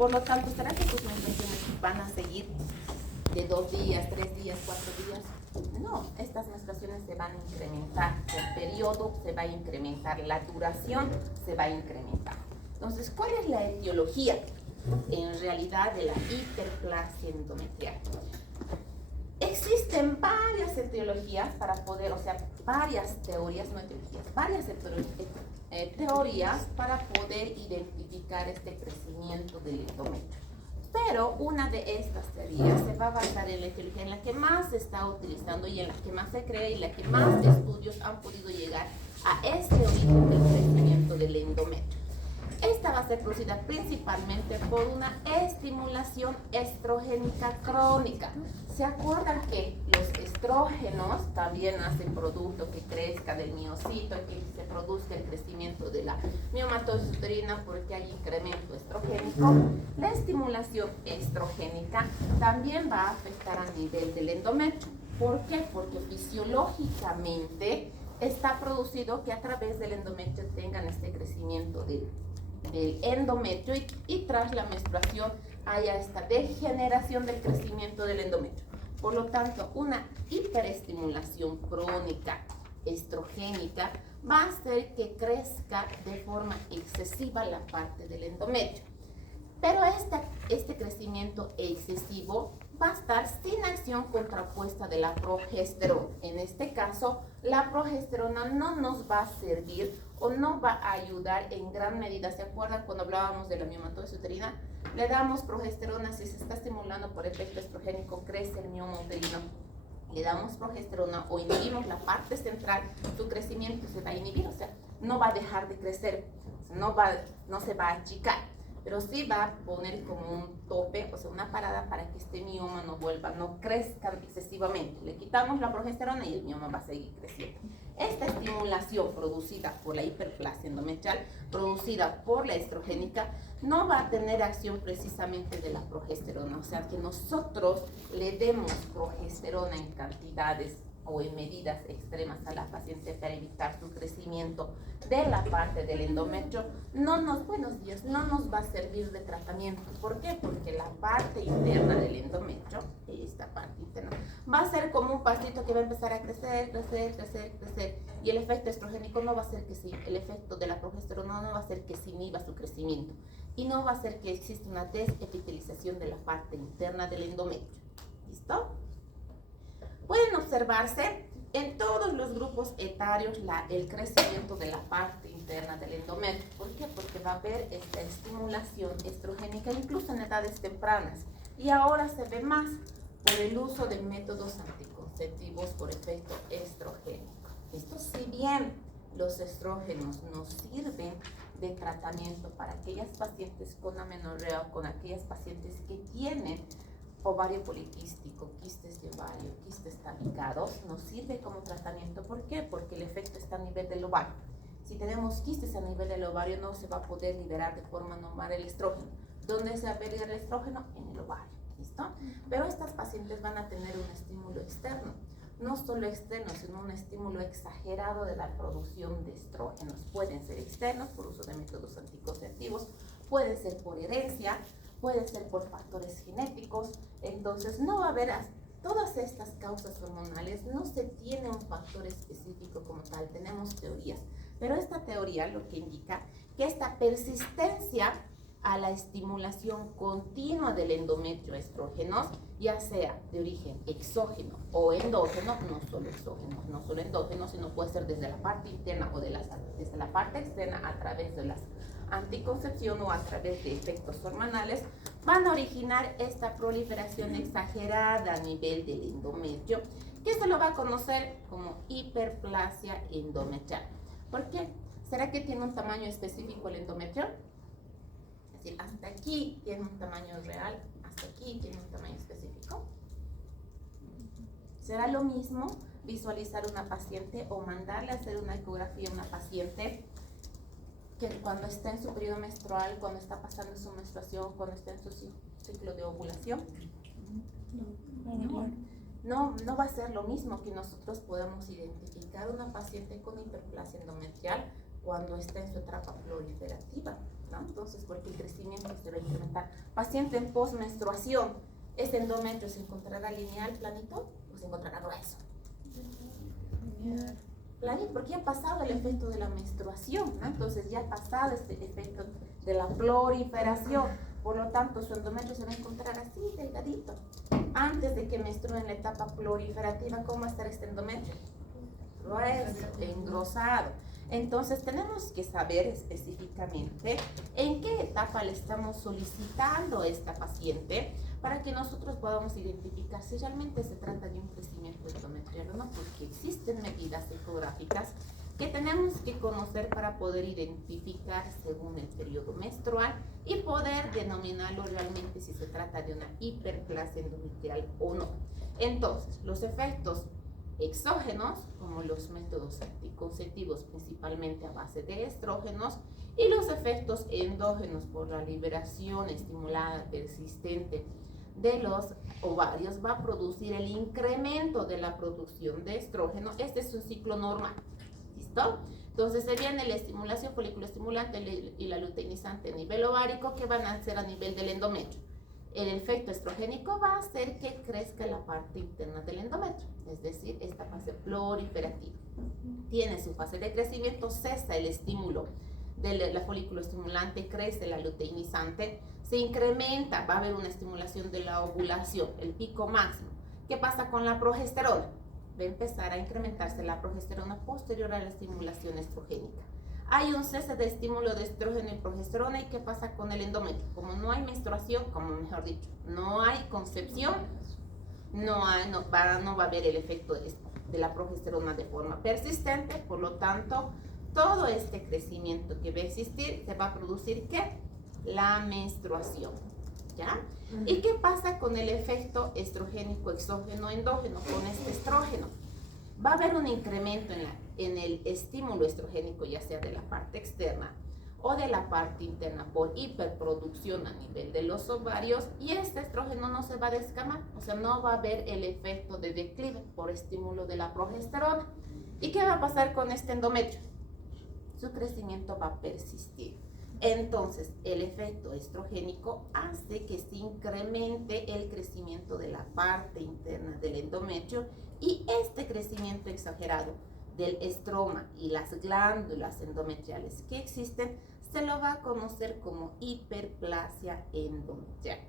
Por lo tanto, ¿será que sus menstruaciones van a seguir de 2 días, 3 días, 4 días? No, estas menstruaciones se van a incrementar, el periodo se va a incrementar, la duración se va a incrementar. Entonces, ¿cuál es la etiología en realidad de la hiperplasia endometrial? Existen varias etiologías para poder, o sea, varias teorías, no etiologías, varias teorías para poder identificar este crecimiento del endometrio. Pero una de estas teorías se va a basar en la etiología en la que más se está utilizando y en la que más se cree y en la que más estudios han podido llegar a este origen del crecimiento del endometrio. Esta va a ser producida principalmente por una estimulación estrogénica crónica. ¿Se acuerdan que los estrógenos también hacen producto que crezca del miocito, que se produzca el crecimiento de la miomatosis uterina porque hay incremento estrogénico? La estimulación estrogénica también va a afectar a nivel del endometrio. ¿Por qué? Porque fisiológicamente está producido que a través del endometrio tengan este crecimiento del endometrio y tras la menstruación haya esta degeneración del crecimiento del endometrio. Por lo tanto, una hiperestimulación crónica estrogénica va a hacer que crezca de forma excesiva la parte del endometrio. Pero este crecimiento excesivo va a estar sin acción contrapuesta de la progesterona. En este caso, la progesterona no nos va a servir o no va a ayudar en gran medida. ¿Se acuerdan cuando hablábamos de la miomatosis uterina? Le damos progesterona, si se está estimulando por efecto estrogénico, crece el mioma uterino. Le damos progesterona o inhibimos la parte central, su crecimiento se va a inhibir, o sea, no va a dejar de crecer, no se va a achicar, pero sí va a poner como un tope, o sea, una parada para que este mioma no crezca excesivamente. Le quitamos la progesterona y el mioma va a seguir creciendo. Esta estimulación producida por la hiperplasia endometrial, producida por la estrogénica, no va a tener acción precisamente de la progesterona, o sea, que nosotros le demos progesterona en cantidades o en medidas extremas a la paciente para evitar su crecimiento de la parte del endometrio, no nos va a servir de tratamiento. ¿Por qué? Porque la parte interna del endometrio, esta parte interna, va a ser como un pastito que va a empezar a crecer, y el efecto estrogénico no va a hacer que sí, el efecto de la progesterona no va a hacer que se inhiba su crecimiento y no va a hacer que exista una desepitelización de la parte interna del endometrio. ¿Listo? Pueden observarse en todos los grupos etarios el crecimiento de la parte interna del endometrio. ¿Por qué? Porque va a haber esta estimulación estrogénica incluso en edades tempranas. Y ahora se ve más por el uso de métodos anticonceptivos por efecto estrogénico. Esto, si bien los estrógenos nos sirven de tratamiento para aquellas pacientes con amenorrea o con aquellas pacientes que tienen ovario poliquístico, quistes de ovario, quistes tabicados, nos sirve como tratamiento. ¿Por qué? Porque el efecto está a nivel del ovario. Si tenemos quistes a nivel del ovario, no se va a poder liberar de forma normal el estrógeno. ¿Dónde se alberga el estrógeno? En el ovario. ¿Listo? Pero estas pacientes van a tener un estímulo externo. No solo externo, sino un estímulo exagerado de la producción de estrógenos. Pueden ser externos por uso de métodos anticonceptivos, pueden ser por herencia, puede ser por factores genéticos. Entonces no va a haber todas estas causas hormonales, no se tiene un factor específico como tal, tenemos teorías, pero esta teoría lo que indica que esta persistencia a la estimulación continua del endometrio estrógenos, ya sea de origen exógeno o endógeno, no solo exógeno, no solo endógeno, sino puede ser desde la parte interna o desde la parte externa a través de las anticoncepción o a través de efectos hormonales, van a originar esta proliferación exagerada a nivel del endometrio, que se lo va a conocer como hiperplasia endometrial. ¿Por qué? ¿Será que tiene un tamaño específico el endometrio? Es decir, hasta aquí tiene un tamaño real, hasta aquí tiene un tamaño específico. ¿Será lo mismo visualizar una paciente o mandarle a hacer una ecografía a una paciente que cuando está en su periodo menstrual, cuando está pasando su menstruación, cuando está en su ciclo de ovulación? No va a ser lo mismo que nosotros podamos identificar una paciente con hiperplasia endometrial cuando está en su etapa proliferativa, ¿no? Entonces, porque el crecimiento se va a incrementar. presentar. Paciente en postmenstruación, ¿este endometrio se encontrará lineal, planito, o se encontrará grueso? Planito, porque ya ha pasado el efecto de la menstruación, ¿no? Entonces ya ha pasado este efecto de la proliferación, por lo tanto su endometrio se va a encontrar así, delgadito. Antes de que menstrue en la etapa proliferativa, ¿cómo va a estar este endometrio? Grueso, engrosado. Entonces tenemos que saber específicamente en qué etapa le estamos solicitando a esta paciente para que nosotros podamos identificar si realmente se trata de un crecimiento endometrial o no, porque existen medidas ecográficas que tenemos que conocer para poder identificar según el periodo menstrual y poder denominarlo realmente si se trata de una hiperplasia endometrial o no. Entonces, los efectos exógenos, como los métodos anticonceptivos principalmente a base de estrógenos, y los efectos endógenos por la liberación estimulada persistente de los ovarios, va a producir el incremento de la producción de estrógeno. Este es un ciclo normal. ¿Listo? Entonces se viene la estimulación folículo estimulante y la luteinizante a nivel ovárico, que van a ser a nivel del endometrio. El efecto estrogénico va a hacer que crezca la parte interna del endometrio, es decir, esta fase proliferativa. Tiene su fase de crecimiento, cesa el estímulo de la folículo estimulante, crece la luteinizante, se incrementa, va a haber una estimulación de la ovulación, el pico máximo. ¿Qué pasa con la progesterona? Va a empezar a incrementarse la progesterona posterior a la estimulación estrogénica. Hay un cese de estímulo de estrógeno y progesterona. ¿Y qué pasa con el endometrio? Como no hay menstruación, como mejor dicho, no hay concepción, no va a haber el efecto de la progesterona de forma persistente. Por lo tanto, todo este crecimiento que va a existir se va a producir, ¿qué? La menstruación, ¿ya? ¿Y qué pasa con el efecto estrogénico exógeno endógeno? Con este estrógeno va a haber un incremento en el estímulo estrogénico, ya sea de la parte externa o de la parte interna, por hiperproducción a nivel de los ovarios, y este estrógeno no se va a descamar, o sea, no va a haber el efecto de declive por estímulo de la progesterona. ¿Y qué va a pasar con este endometrio? Su crecimiento va a persistir. Entonces, el efecto estrogénico hace que se incremente el crecimiento de la parte interna del endometrio, y este crecimiento exagerado del estroma y las glándulas endometriales que existen se lo va a conocer como hiperplasia endometrial.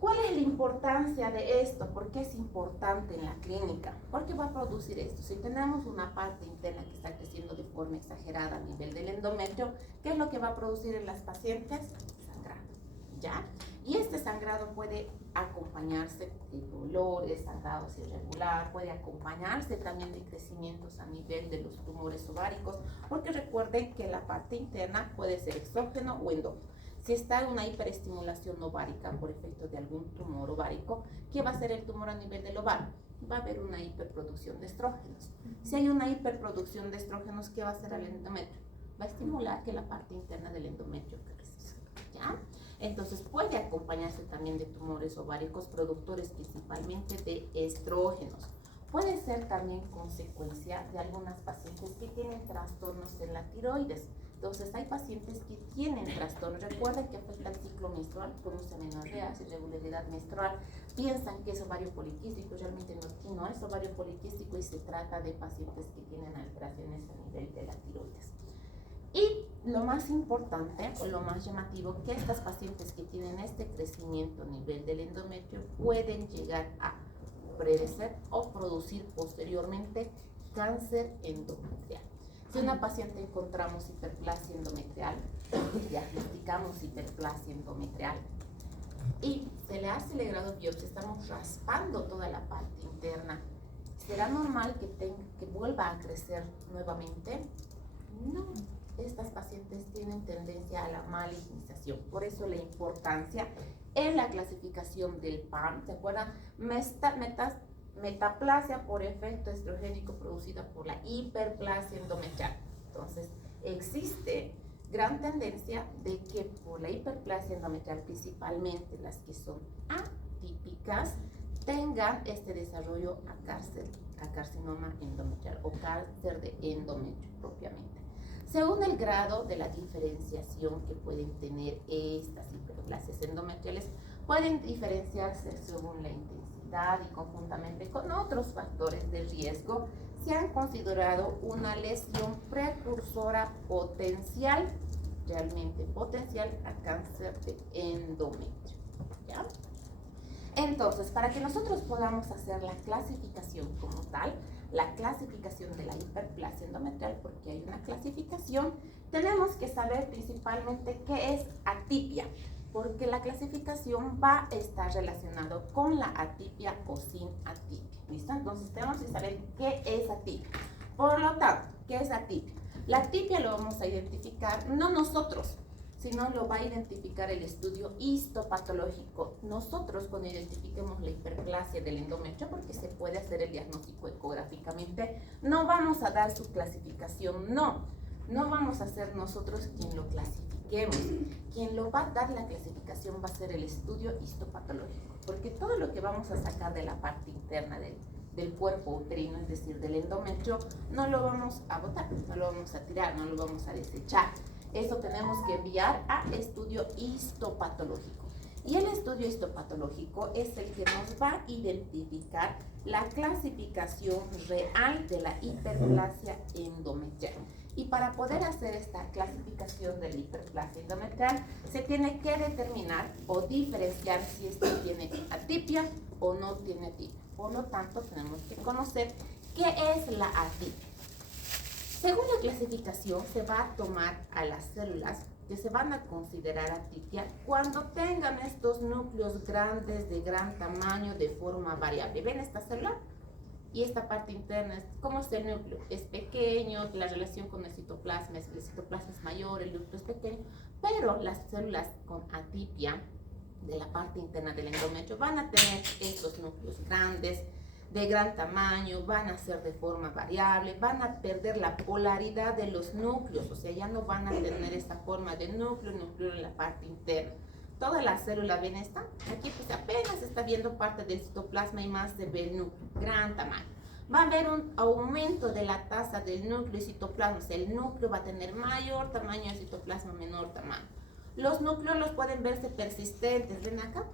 ¿Cuál es la importancia de esto? ¿Por qué es importante en la clínica? Porque va a producir esto. Si tenemos una parte interna que está creciendo de forma exagerada a nivel del endometrio, ¿qué es lo que va a producir en las pacientes? Sangrado, ¿ya? Y este sangrado puede acompañarse de dolores, sangrados irregular, puede acompañarse también de crecimientos a nivel de los tumores ováricos, porque recuerden que la parte interna puede ser exógeno o endógeno. Si está en una hiperestimulación ovárica por efecto de algún tumor ovárico, ¿qué va a hacer el tumor a nivel del ovario? Va a haber una hiperproducción de estrógenos. Si hay una hiperproducción de estrógenos, ¿qué va a hacer al endometrio? Va a estimular que la parte interna del endometrio crezca, ¿ya? Entonces puede acompañarse también de tumores ováricos productores principalmente de estrógenos. Puede ser también consecuencia de algunas pacientes que tienen trastornos en la tiroides. Entonces hay pacientes que tienen trastornos. Recuerden que afecta el ciclo menstrual, produce amenorreas, irregularidad menstrual. Piensan que es ovario poliquístico, realmente no es ovario poliquístico, y se trata de pacientes que tienen alteraciones a nivel de la tiroides. Y lo más importante o lo más llamativo, que estas pacientes que tienen este crecimiento a nivel del endometrio pueden llegar a predecer o producir posteriormente cáncer endometrial. Si una paciente encontramos hiperplasia endometrial, diagnosticamos hiperplasia endometrial y se le hace el grado de biopsia, estamos raspando toda la parte interna, ¿será normal que vuelva a crecer nuevamente? No. Estas pacientes tienen tendencia a la malignización. Por eso la importancia en la clasificación del PAM, ¿se acuerdan? Metaplasia por efecto estrogénico producida por la hiperplasia endometrial. Entonces, existe gran tendencia de que por la hiperplasia endometrial, principalmente las que son atípicas, tengan este desarrollo a carcinoma endometrial o cáncer de endometrio propiamente. Según el grado de la diferenciación que pueden tener estas hiperplasias endometriales, pueden diferenciarse según la intensidad y conjuntamente con otros factores de riesgo. Se han considerado una lesión precursora potencial, realmente potencial, a cáncer de endometrio. ¿Ya? Entonces, para que nosotros podamos hacer la clasificación como tal, la clasificación de la hiperplasia endometrial, porque hay una clasificación, tenemos que saber principalmente qué es atipia, porque la clasificación va a estar relacionado con la atipia o sin atipia. ¿Listo? Entonces tenemos que saber qué es atipia. Por lo tanto, ¿qué es atipia? La atipia lo vamos a identificar no nosotros, sino lo va a identificar el estudio histopatológico. Nosotros, cuando identifiquemos la hiperplasia del endometrio, porque se puede hacer el diagnóstico ecográficamente, no vamos a dar su clasificación, no vamos a ser nosotros quien lo clasifiquemos. Quien lo va a dar la clasificación va a ser el estudio histopatológico, porque todo lo que vamos a sacar de la parte interna del cuerpo uterino, es decir, del endometrio, no lo vamos a botar, no lo vamos a tirar, no lo vamos a desechar. Eso tenemos que enviar a estudio histopatológico. Y el estudio histopatológico es el que nos va a identificar la clasificación real de la hiperplasia endometrial. Y para poder hacer esta clasificación de la hiperplasia endometrial, se tiene que determinar o diferenciar si esta tiene atipia o no tiene atipia. Por lo tanto, tenemos que conocer qué es la atipia. Según la clasificación, se va a tomar a las células que se van a considerar atipia cuando tengan estos núcleos grandes de gran tamaño de forma variable. ¿Ven esta célula? Y esta parte interna, ¿cómo es el núcleo? Es pequeño, la relación con el citoplasma es mayor, el núcleo es pequeño, pero las células con atipia de la parte interna del endometrio van a tener estos núcleos grandes, de gran tamaño, van a ser de forma variable, van a perder la polaridad de los núcleos, o sea, ya no van a tener esa forma de núcleo en la parte interna. Toda la célula, ¿ven esta? Aquí pues apenas se está viendo parte del citoplasma y más se ve el núcleo, gran tamaño. Va a haber un aumento de la tasa del núcleo y citoplasma, o sea, el núcleo va a tener mayor tamaño, el citoplasma menor tamaño. Los nucleolos pueden verse persistentes, ¿ven acá?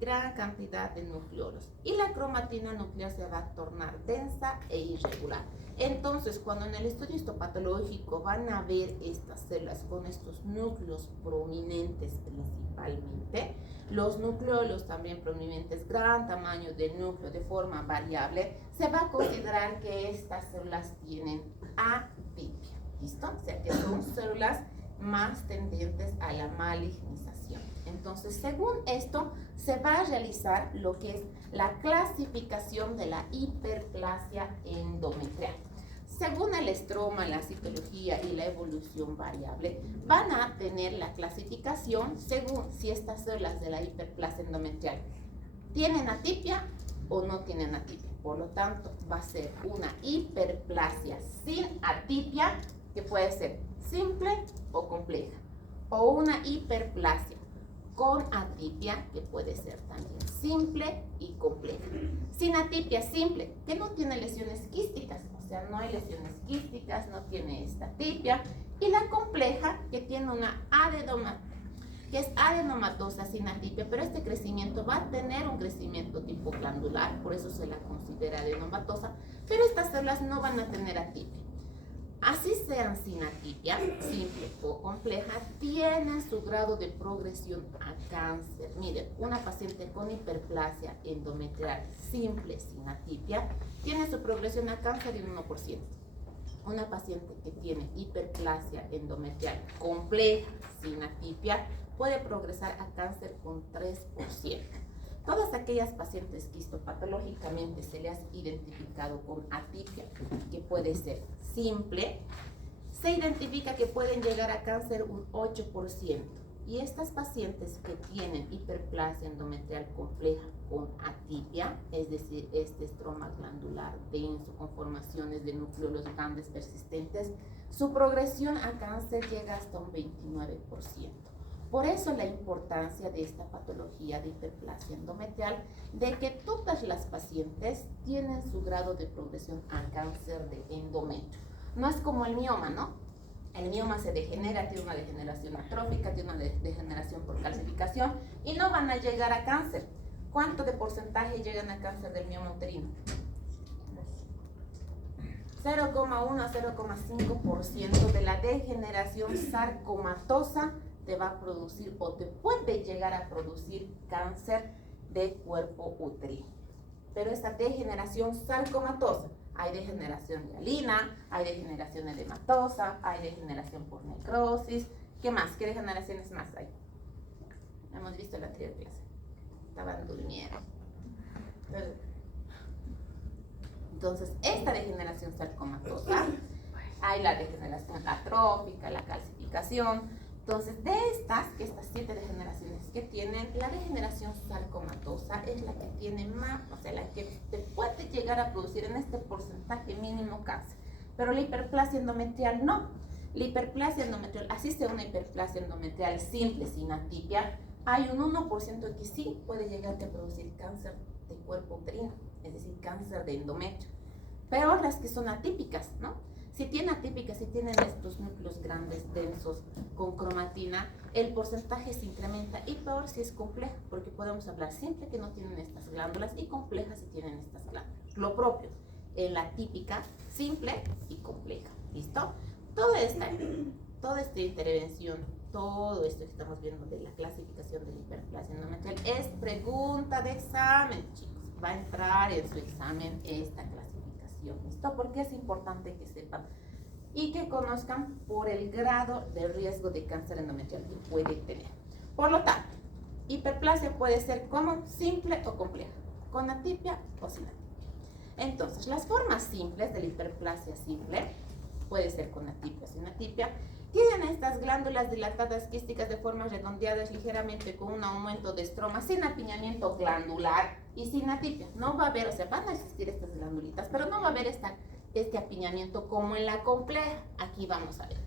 Gran cantidad de nucleolos. Y la cromatina nuclear se va a tornar densa e irregular. Entonces, cuando en el estudio histopatológico van a ver estas células con estos núcleos prominentes principalmente, los nucleolos también prominentes, gran tamaño de núcleo de forma variable, se va a considerar que estas células tienen atipia. ¿Listo? O sea que son células más tendentes a la malignización. Entonces, según esto, se va a realizar lo que es la clasificación de la hiperplasia endometrial. Según el estroma, la citología y la evolución variable, van a tener la clasificación según si estas células de la hiperplasia endometrial tienen atipia o no tienen atipia. Por lo tanto, va a ser una hiperplasia sin atipia, que puede ser simple o compleja, o una hiperplasia con atipia, que puede ser también simple y compleja. Sin atipia simple, que no tiene lesiones quísticas, o sea, no hay lesiones quísticas, no tiene esta atipia, y la compleja, que tiene una adenoma, que es adenomatosa sin atipia, pero este crecimiento va a tener un crecimiento tipo glandular, por eso se la considera adenomatosa, pero estas células no van a tener atipia. Así sean sin atipia, simple o compleja, tienen su grado de progresión a cáncer. Miren, una paciente con hiperplasia endometrial simple sin atipia tiene su progresión a cáncer de un 1%. Una paciente que tiene hiperplasia endometrial compleja sin atipia puede progresar a cáncer con 3%. Todas aquellas pacientes que histopatológicamente se les ha identificado con atipia, que puede ser simple, se identifica que pueden llegar a cáncer un 8%. Y estas pacientes que tienen hiperplasia endometrial compleja con atipia, es decir, este estroma glandular denso con formaciones de nucleolos grandes persistentes, su progresión a cáncer llega hasta un 29%. Por eso la importancia de esta patología de hiperplasia endometrial, de que todas las pacientes tienen su grado de progresión a cáncer de endometrio. No es como el mioma, ¿no? El mioma se degenera, tiene una degeneración atrófica, tiene una degeneración por calcificación y no van a llegar a cáncer. ¿Cuánto de porcentaje llegan a cáncer del mioma uterino? 0,1 a 0,5% de la degeneración sarcomatosa te va a producir o te puede llegar a producir cáncer de cuerpo uterino. Pero esta degeneración sarcomatosa, hay degeneración hialina, hay degeneración edematosa, hay degeneración por necrosis. ¿Qué más? ¿Qué degeneraciones más hay? Hemos visto en la anterior clase. Estaban durmiendo. Entonces, esta degeneración sarcomatosa, hay la degeneración atrófica, la calcificación. Entonces, de estas 7 degeneraciones que tienen, la degeneración sarcomatosa es la que tiene más, o sea, la que te puede llegar a producir en este porcentaje mínimo cáncer. Pero la hiperplasia endometrial no. La hiperplasia endometrial, así sea una hiperplasia endometrial simple, sin atipia, hay un 1% que sí puede llegar a producir cáncer de cuerpo uterino, es decir, cáncer de endometrio. Peor las que son atípicas, ¿no? Si tienen atípicas, si tienen estos núcleos grandes, densos, con cromatina, el porcentaje se incrementa. Y peor si es compleja, porque podemos hablar simple que no tienen estas glándulas y compleja si tienen estas glándulas. Lo propio, en la típica, simple y compleja. ¿Listo? Toda esta intervención, todo esto que estamos viendo de la clasificación de la hiperplasia endometrial es pregunta de examen, chicos. Va a entrar en su examen esta clasificación. ¿Listo? Porque es importante que sepan y que conozcan por el grado de riesgo de cáncer endometrial que puede tener. Por lo tanto, hiperplasia puede ser como simple o compleja, con atipia o sin atipia. Entonces, las formas simples de la hiperplasia simple, puede ser con atipia o sin atipia, tienen estas glándulas dilatadas quísticas de formas redondeadas ligeramente con un aumento de estroma sin apiñamiento glandular y sin atipia. No va a haber, o sea, van a existir estas glandulitas, pero no va a haber este apiñamiento como en la compleja. Aquí vamos a ver.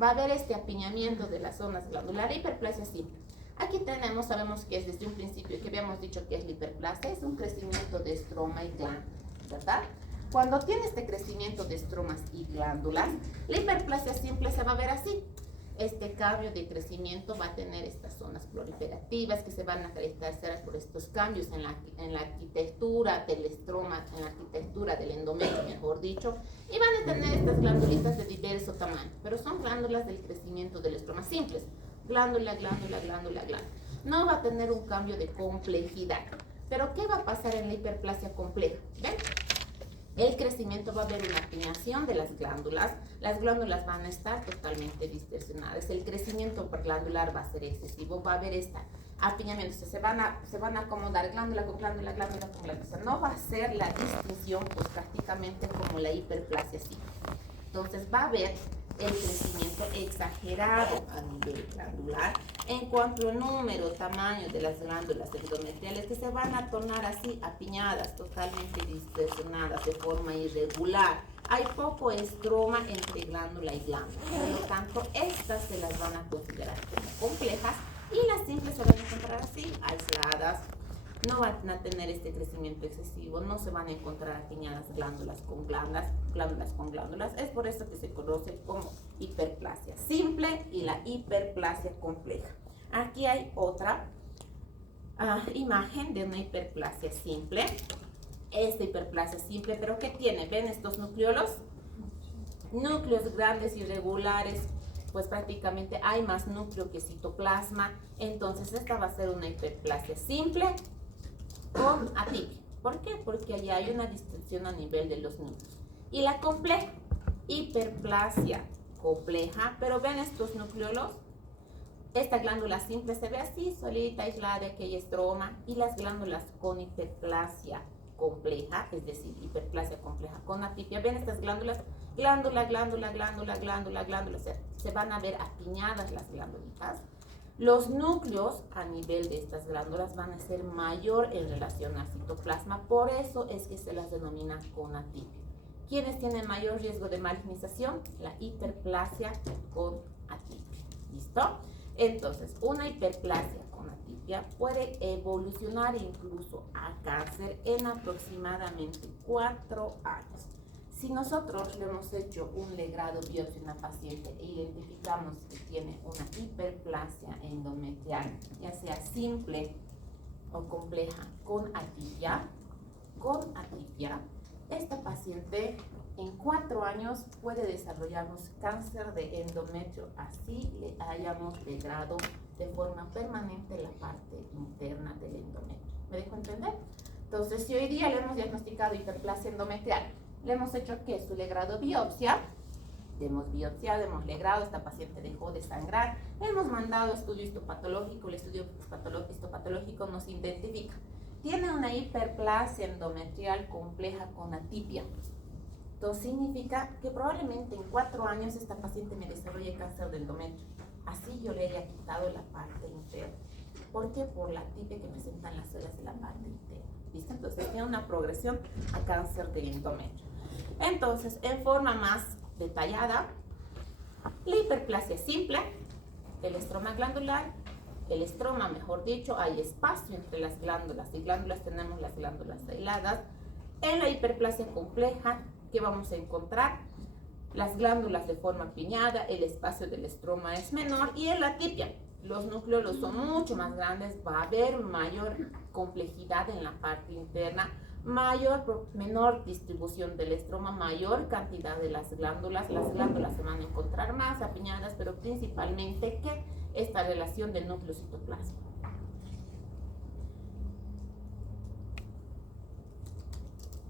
Va a haber este apiñamiento de las zonas glandulares, hiperplasia simple. Aquí tenemos, sabemos que es desde un principio que habíamos dicho que es la hiperplasia, es un crecimiento de estroma y glándulas, ¿verdad? Cuando tiene este crecimiento de estromas y glándulas, la hiperplasia simple se va a ver así. Este cambio de crecimiento va a tener estas zonas proliferativas que se van a caracterizar por estos cambios en la arquitectura del estroma, en la arquitectura del endometrio, mejor dicho, y van a tener estas glándulitas de diverso tamaño, pero son glándulas del crecimiento del estroma simples. Glándula, glándula, glándula, glándula. No va a tener un cambio de complejidad. Pero ¿qué va a pasar en la hiperplasia compleja? ¿Ven? El crecimiento va a haber una apiñación de las glándulas van a estar totalmente distorsionadas, el crecimiento glandular va a ser excesivo, va a haber este apiñamiento, o sea, se van a acomodar glándula con glándula, glándula con glándula, o sea, no va a ser la distinción pues prácticamente como la hiperplasia simple. Entonces va a haber el crecimiento exagerado a nivel glandular en cuanto al número, tamaño de las glándulas endometriales que se van a tornar así apiñadas, totalmente distorsionadas de forma irregular. Hay poco estroma entre glándula y glándula, por lo tanto estas se las van a considerar como complejas y las simples se van a encontrar así, aisladas. No van a tener este crecimiento excesivo, no se van a encontrar apiñadas glándulas con glándulas. Es por eso que se conoce como hiperplasia simple y la hiperplasia compleja. Aquí hay otra imagen de una hiperplasia simple. Esta hiperplasia simple, pero ¿qué tiene? ¿Ven estos nucleolos? Núcleos grandes, irregulares, pues prácticamente hay más núcleo que citoplasma. Entonces esta va a ser una hiperplasia simple con atipia. ¿Por qué? Porque allá hay una distensión a nivel de los núcleos. Y la compleja, hiperplasia compleja, pero ven estos nucleolos. Esta glándula simple se ve así, solita, aislada de aquella estroma, y las glándulas con hiperplasia compleja, es decir, hiperplasia compleja con atipia, ven estas glándulas, glándula, o sea, se van a ver apiñadas las glándulitas. Los núcleos a nivel de estas glándulas van a ser mayor en relación al citoplasma, por eso es que se las denomina con atipia. ¿Quiénes tienen mayor riesgo de malignización? La hiperplasia con atipia. ¿Listo? Entonces, una hiperplasia con atipia puede evolucionar incluso a cáncer en aproximadamente 4 años. Si nosotros le hemos hecho un legrado biopsia a una paciente e identificamos que tiene una hiperplasia endometrial, ya sea simple o compleja, con atipia, esta paciente en 4 años puede desarrollarnos cáncer de endometrio, así le hayamos legrado de forma permanente la parte interna del endometrio. ¿Me dejo entender? Entonces, si hoy día le hemos diagnosticado hiperplasia endometrial, le hemos hecho ¿qué? Su legrado biopsia, le hemos biopsiado, hemos legrado, esta paciente dejó de sangrar, le hemos mandado estudio histopatológico, el estudio histopatológico nos identifica. Tiene una hiperplasia endometrial compleja con atipia. Entonces significa que probablemente en 4 años esta paciente me desarrolle cáncer de endometrio. Así yo le haya quitado la parte interna. ¿Por qué? Por la atipia que presentan las células de la parte interna. ¿Listo? Entonces tiene una progresión a cáncer de endometrio. Entonces, en forma más detallada, la hiperplasia simple, el estroma glandular, el estroma, mejor dicho, hay espacio entre las glándulas, y glándulas tenemos las glándulas aisladas. En la hiperplasia compleja, ¿qué vamos a encontrar? Las glándulas de forma piñada, el espacio del estroma es menor, y en la atipia, los núcleos son mucho más grandes, va a haber mayor complejidad en la parte interna, menor distribución del estroma, mayor cantidad de las glándulas se van a encontrar más apiñadas, pero principalmente que esta relación de núcleo citoplasma.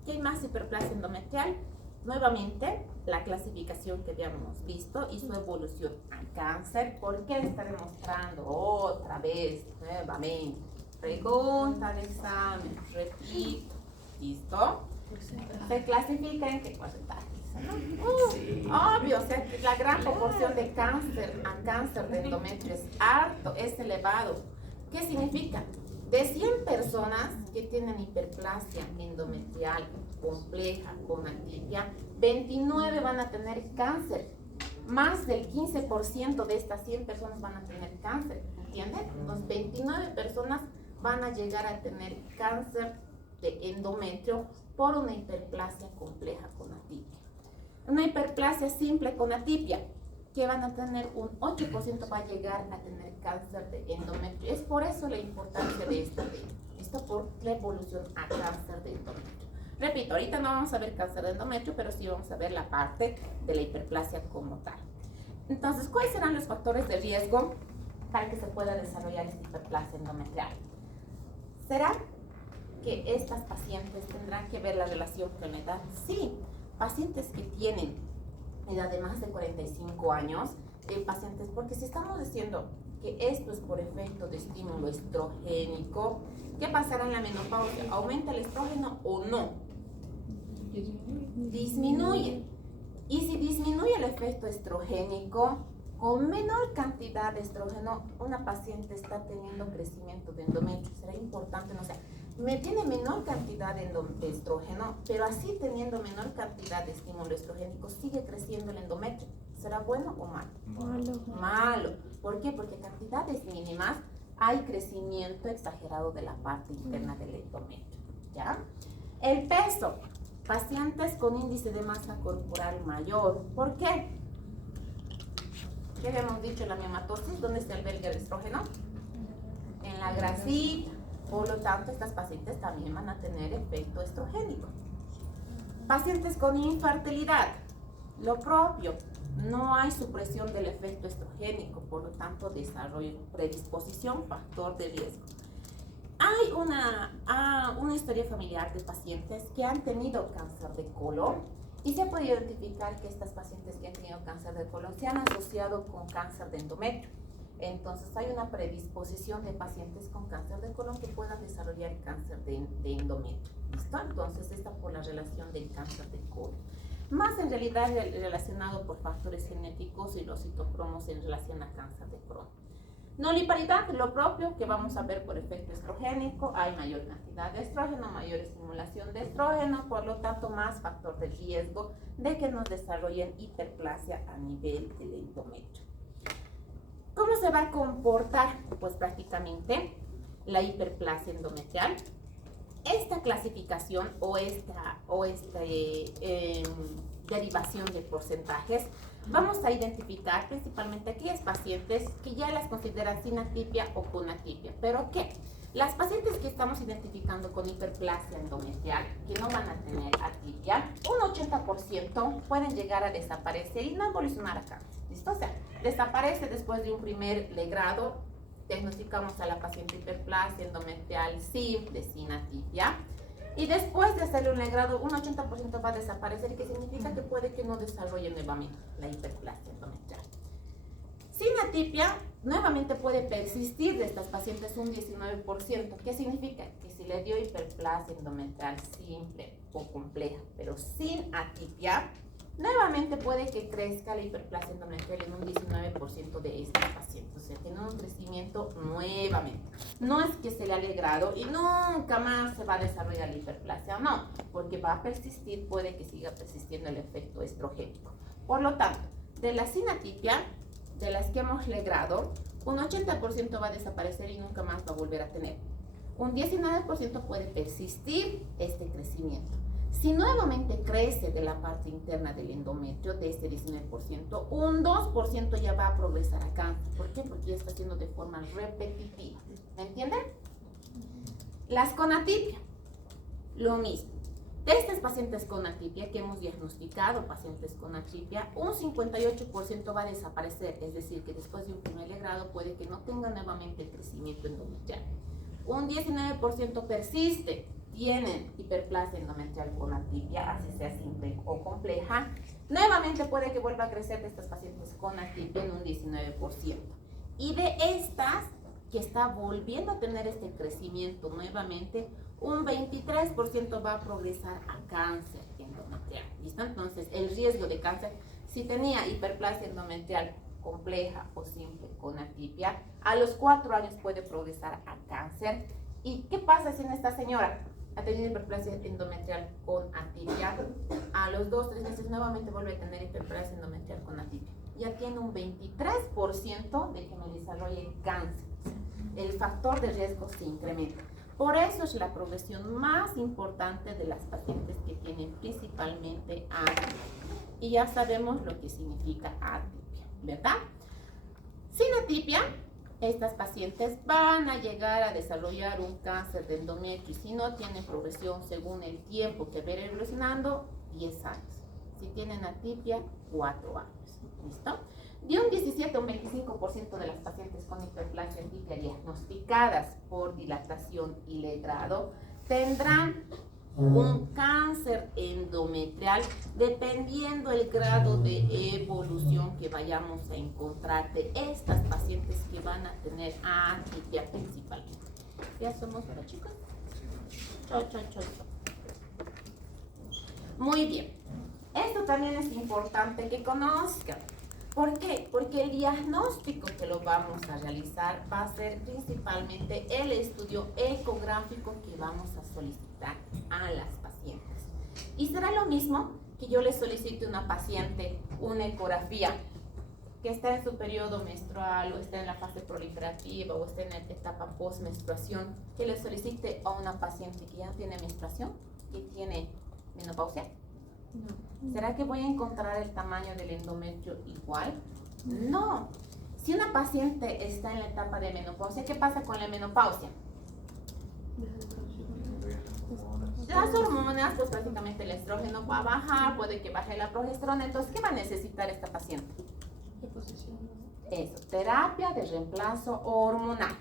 ¿Qué hay más? Hiperplasia endometrial. Nuevamente, la clasificación que habíamos visto y su evolución al cáncer. ¿Por qué estaré mostrando otra vez, nuevamente? Pregunta de examen, repito. ¿Listo? Se clasifica en qué porcentaje, ¿no? Obvio, o sea, la gran proporción de cáncer a cáncer de endometrio es alto, es elevado. ¿Qué significa? De 100 personas que tienen hiperplasia endometrial compleja con atipia, 29 van a tener cáncer. Más del 15% de estas 100 personas van a tener cáncer, ¿entienden? Entonces, 29 personas van a llegar a tener cáncer de endometrio por una hiperplasia compleja con atipia. Una hiperplasia simple con atipia, que van a tener un 8% va a llegar a tener cáncer de endometrio. Es por eso la importancia de esta ley. Esto por la evolución a cáncer de endometrio. Repito, ahorita no vamos a ver cáncer de endometrio, pero sí vamos a ver la parte de la hiperplasia como tal. Entonces, ¿cuáles serán los factores de riesgo para que se pueda desarrollar esta hiperplasia endometrial? ¿Será que estas pacientes tendrán que ver la relación con la edad? Sí, pacientes que tienen edad de más de 45 años, pacientes, porque si estamos diciendo que esto es por efecto de estímulo estrogénico, ¿qué pasará en la menopausia? ¿Aumenta el estrógeno o no? Disminuye. Y si disminuye el efecto estrogénico, con menor cantidad de estrógeno, una paciente está teniendo crecimiento de endometrio. Será importante, no sé, me tiene menor cantidad de estrógeno, pero así teniendo menor cantidad de estímulo estrogénico, sigue creciendo el endometrio. ¿Será bueno o malo? Malo. ¿Por qué? Porque a cantidades mínimas hay crecimiento exagerado de la parte interna del endometrio. ¿Ya? El peso. Pacientes con índice de masa corporal mayor. ¿Por qué? ¿Qué habíamos dicho en la miomatosis? ¿Dónde se alberga el estrógeno? En la grasita. Por lo tanto, estas pacientes también van a tener efecto estrogénico. Pacientes con infertilidad. Lo propio. No hay supresión del efecto estrogénico, por lo tanto, desarrollo, predisposición, factor de riesgo. Hay una historia familiar de pacientes que han tenido cáncer de colon y se ha podido identificar que estas pacientes que han tenido cáncer de colon se han asociado con cáncer de endometrio. Entonces hay una predisposición de pacientes con cáncer de colon que puedan desarrollar cáncer de endometrio. ¿Listo? Entonces esta por la relación del cáncer de colon. Más en realidad relacionado por factores genéticos y los citocromos en relación a cáncer de Crohn. Noliparidad, lo propio que vamos a ver por efecto estrogénico, hay mayor cantidad de estrógeno, mayor estimulación de estrógeno, por lo tanto más factor de riesgo de que nos desarrollen hiperplasia a nivel del endometrio. ¿Cómo se va a comportar? Pues prácticamente la hiperplasia endometrial esta clasificación o esta derivación de porcentajes, vamos a identificar principalmente aquellas pacientes que ya las consideran sin atipia o con atipia. ¿Pero qué? Las pacientes que estamos identificando con hiperplasia endometrial, que no van a tener atipia, un 80% pueden llegar a desaparecer y no evolucionar a cáncer. ¿Listo? O sea, desaparece después de un primer legrado, diagnosticamos a la paciente hiperplasia endometrial simple, sin atipia, y después de hacerle un legrado, un 80% va a desaparecer, que significa que puede que no desarrolle nuevamente la hiperplasia endometrial. Sin atipia, nuevamente puede persistir de estas pacientes un 19%. ¿Qué significa? Que si le dio hiperplasia endometrial simple o compleja, pero sin atipia, nuevamente puede que crezca la hiperplasia endometrial en un 19% de estas pacientes. O sea, tiene un crecimiento nuevamente. No es que se le ha alegrado y nunca más se va a desarrollar la hiperplasia, no, porque va a persistir, puede que siga persistiendo el efecto estrogénico. Por lo tanto, de la sin atipia, de las que hemos legrado, un 80% va a desaparecer y nunca más va a volver a tener. Un 19% puede persistir este crecimiento. Si nuevamente crece de la parte interna del endometrio, de este 19%, un 2% ya va a progresar a cáncer. ¿Por qué? Porque ya está haciendo de forma repetitiva. ¿Me entienden? Las con atipia, lo mismo. De estas pacientes con atipia que hemos diagnosticado, pacientes con atipia, un 58% va a desaparecer, es decir, que después de un primer legrado puede que no tenga nuevamente el crecimiento endometrial. Un 19% persiste, tienen hiperplasia endometrial con atipia, así sea simple o compleja. Nuevamente puede que vuelva a crecer de estas pacientes con atipia en un 19%. Y de estas que está volviendo a tener este crecimiento nuevamente, un 23% va a progresar a cáncer endometrial. ¿Listo? Entonces, el riesgo de cáncer, si tenía hiperplasia endometrial compleja o simple con atipia, a los 4 años puede progresar a cáncer. ¿Y qué pasa si en esta señora ha tenido hiperplasia endometrial con atipia? A los 2-3 meses nuevamente vuelve a tener hiperplasia endometrial con atipia. Ya tiene un 23% de que me desarrolle cáncer. El factor de riesgo se incrementa. Por eso es la progresión más importante de las pacientes que tienen principalmente atipia. Y ya sabemos lo que significa atipia, ¿verdad? Sin atipia, estas pacientes van a llegar a desarrollar un cáncer de endometrio y si no tienen progresión según el tiempo que va evolucionando, 10 años. Si tienen atipia, 4 años. ¿Listo? De un 17 a un 25% de las pacientes con hiperplasia atipia diagnosticadas por dilatación y legrado tendrán un cáncer endometrial dependiendo el grado de evolución que vayamos a encontrar de estas pacientes que van a tener atipia principalmente. ¿Ya somos para chicos? Chau. Muy bien. Esto también es importante que conozcan. ¿Por qué? Porque el diagnóstico que lo vamos a realizar va a ser principalmente el estudio ecográfico que vamos a solicitar a las pacientes. Y será lo mismo que yo le solicite a una paciente una ecografía que está en su periodo menstrual o está en la fase proliferativa o está en la etapa post-menstruación, que le solicite a una paciente que ya tiene menstruación, que tiene menopausia. No. ¿Será que voy a encontrar el tamaño del endometrio igual? No. Si una paciente está en la etapa de menopausia, ¿qué pasa con la menopausia? Las hormonas, pues prácticamente el estrógeno va a bajar, puede que baje la progesterona. Entonces, ¿qué va a necesitar esta paciente? Eso, terapia de reemplazo hormonal.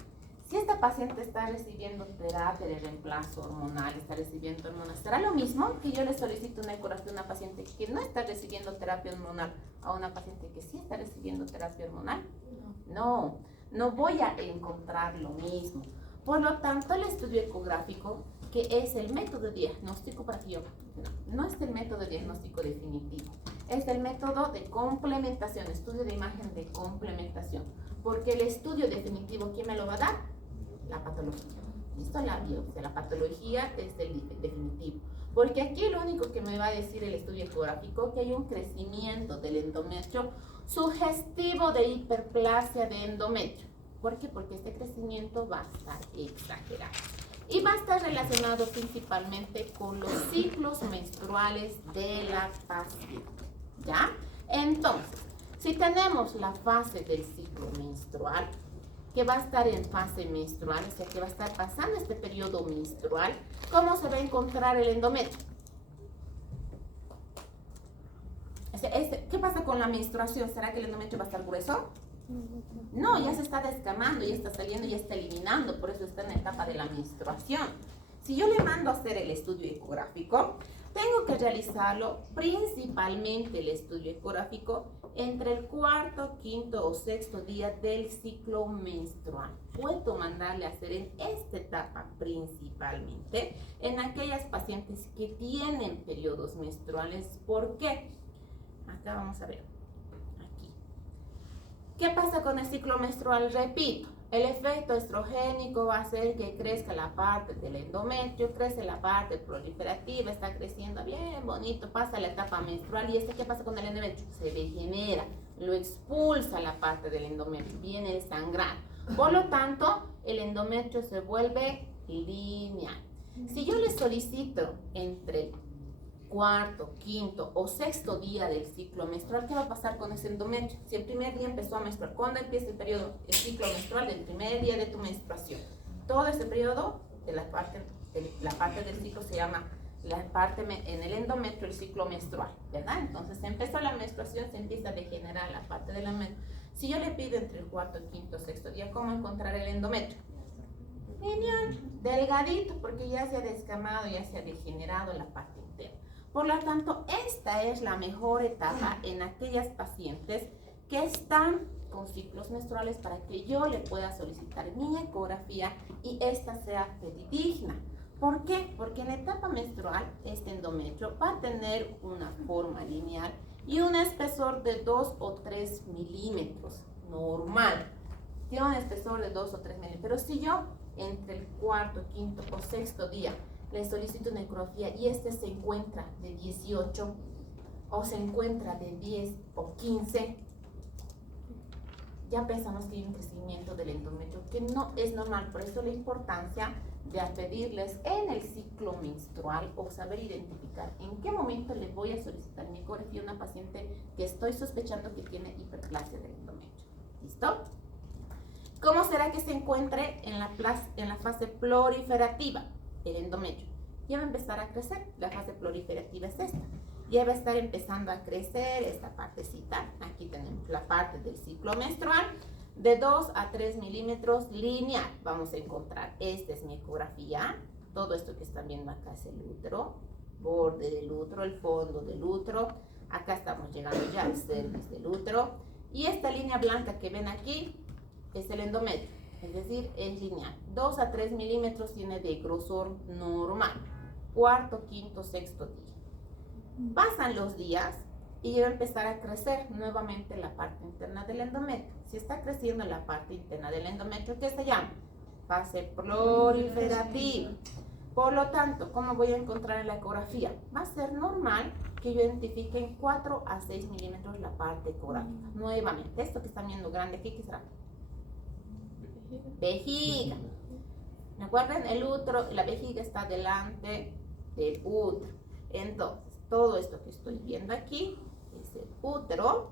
Si esta paciente está recibiendo terapia de reemplazo hormonal, está recibiendo hormonas, ¿será lo mismo que yo le solicito una ecografía a una paciente que no está recibiendo terapia hormonal a una paciente que sí está recibiendo terapia hormonal? No voy a encontrar lo mismo. Por lo tanto, el estudio ecográfico, que es el método diagnóstico para que yo, no es el método diagnóstico definitivo, es el método de complementación, estudio de imagen de complementación, porque el estudio definitivo, ¿quién me lo va a dar? La patología. ¿Listo? La biopsia, la patología es el definitivo. Porque aquí lo único que me va a decir el estudio ecográfico que hay un crecimiento del endometrio sugestivo de hiperplasia de endometrio. ¿Por qué? Porque este crecimiento va a estar exagerado. y va a estar relacionado principalmente con los ciclos menstruales de la paciente, ¿ya? Entonces, si tenemos la fase del ciclo menstrual, que va a estar en fase menstrual, o sea, que va a estar pasando este periodo menstrual, ¿cómo se va a encontrar el endometrio? ¿Qué pasa con la menstruación? ¿Será que el endometrio va a estar grueso? No, ya se está descamando, ya está saliendo, ya está eliminando, por eso está en la etapa de la menstruación. Si yo le mando a hacer el estudio ecográfico, tengo que realizarlo principalmente el estudio ecográfico entre el cuarto, quinto o sexto día del ciclo menstrual. Puedo mandarle a hacer en esta etapa principalmente en aquellas pacientes que tienen periodos menstruales. ¿Por qué? Acá vamos a ver. ¿Qué pasa con el ciclo menstrual? Repito, el efecto estrogénico va a hacer que crezca la parte del endometrio, crece la parte proliferativa, está creciendo bien bonito, pasa la etapa menstrual. ¿Y qué pasa con el endometrio? Se degenera, lo expulsa la parte del endometrio, viene el sangrado. Por lo tanto, el endometrio se vuelve lineal. Si yo le solicito entre cuarto, quinto o sexto día del ciclo menstrual, ¿qué va a pasar con ese endometrio? Si el primer día empezó a menstruar, ¿cuándo empieza el ciclo menstrual? Del primer día de tu menstruación. Todo ese periodo de la parte del ciclo se llama la parte en el endometrio, el ciclo menstrual, ¿verdad? Entonces se empezó la menstruación, se empieza a degenerar la parte de la menstruación. Si yo le pido entre el cuarto, quinto, sexto día, ¿cómo encontrar el endometrio? Lineal, delgadito, porque ya se ha descamado, ya se ha degenerado la parte interna. Por lo tanto, esta es la mejor etapa en aquellas pacientes que están con ciclos menstruales para que yo le pueda solicitar mi ecografía y esta sea fidedigna. ¿Por qué? Porque en la etapa menstrual este endometrio va a tener una forma lineal y un espesor de 2 o 3 milímetros, normal. Tiene un espesor de 2 o 3 milímetros. Pero si yo entre el cuarto, quinto o sexto día le solicito una ecografía y este se encuentra de 18 o se encuentra de 10 o 15, ya pensamos que hay un crecimiento del endometrio que no es normal. Por eso la importancia de pedirles en el ciclo menstrual o saber identificar en qué momento le voy a solicitar mi ecografía a una paciente que estoy sospechando que tiene hiperplasia del endometrio. ¿Listo? ¿Cómo será que se encuentre en la fase proliferativa? El endometrio ya va a empezar a crecer. La fase proliferativa es esta. Ya va a estar empezando a crecer esta partecita. Aquí tenemos la parte del ciclo menstrual de 2 a 3 milímetros lineal. Vamos a encontrar, esta es mi ecografía. Todo esto que están viendo acá es el útero, borde del útero, el fondo del útero. Acá estamos llegando ya al cervix del útero. Y esta línea blanca que ven aquí es el endometrio, es decir, es lineal. 2 a 3 milímetros tiene de grosor normal. Cuarto, quinto, sexto día. Pasan los días y va a empezar a crecer nuevamente la parte interna del endometrio. Si está creciendo la parte interna del endometrio, ¿qué se llama? Fase proliferativa. Por lo tanto, ¿cómo voy a encontrar en la ecografía? Va a ser normal que yo identifique en 4 a 6 milímetros la parte ecográfica. Nuevamente, esto que están viendo grande aquí, ¿qué será? Vejiga. Recuerden, el útero, la vejiga está delante del útero. Entonces, todo esto que estoy viendo aquí es el útero.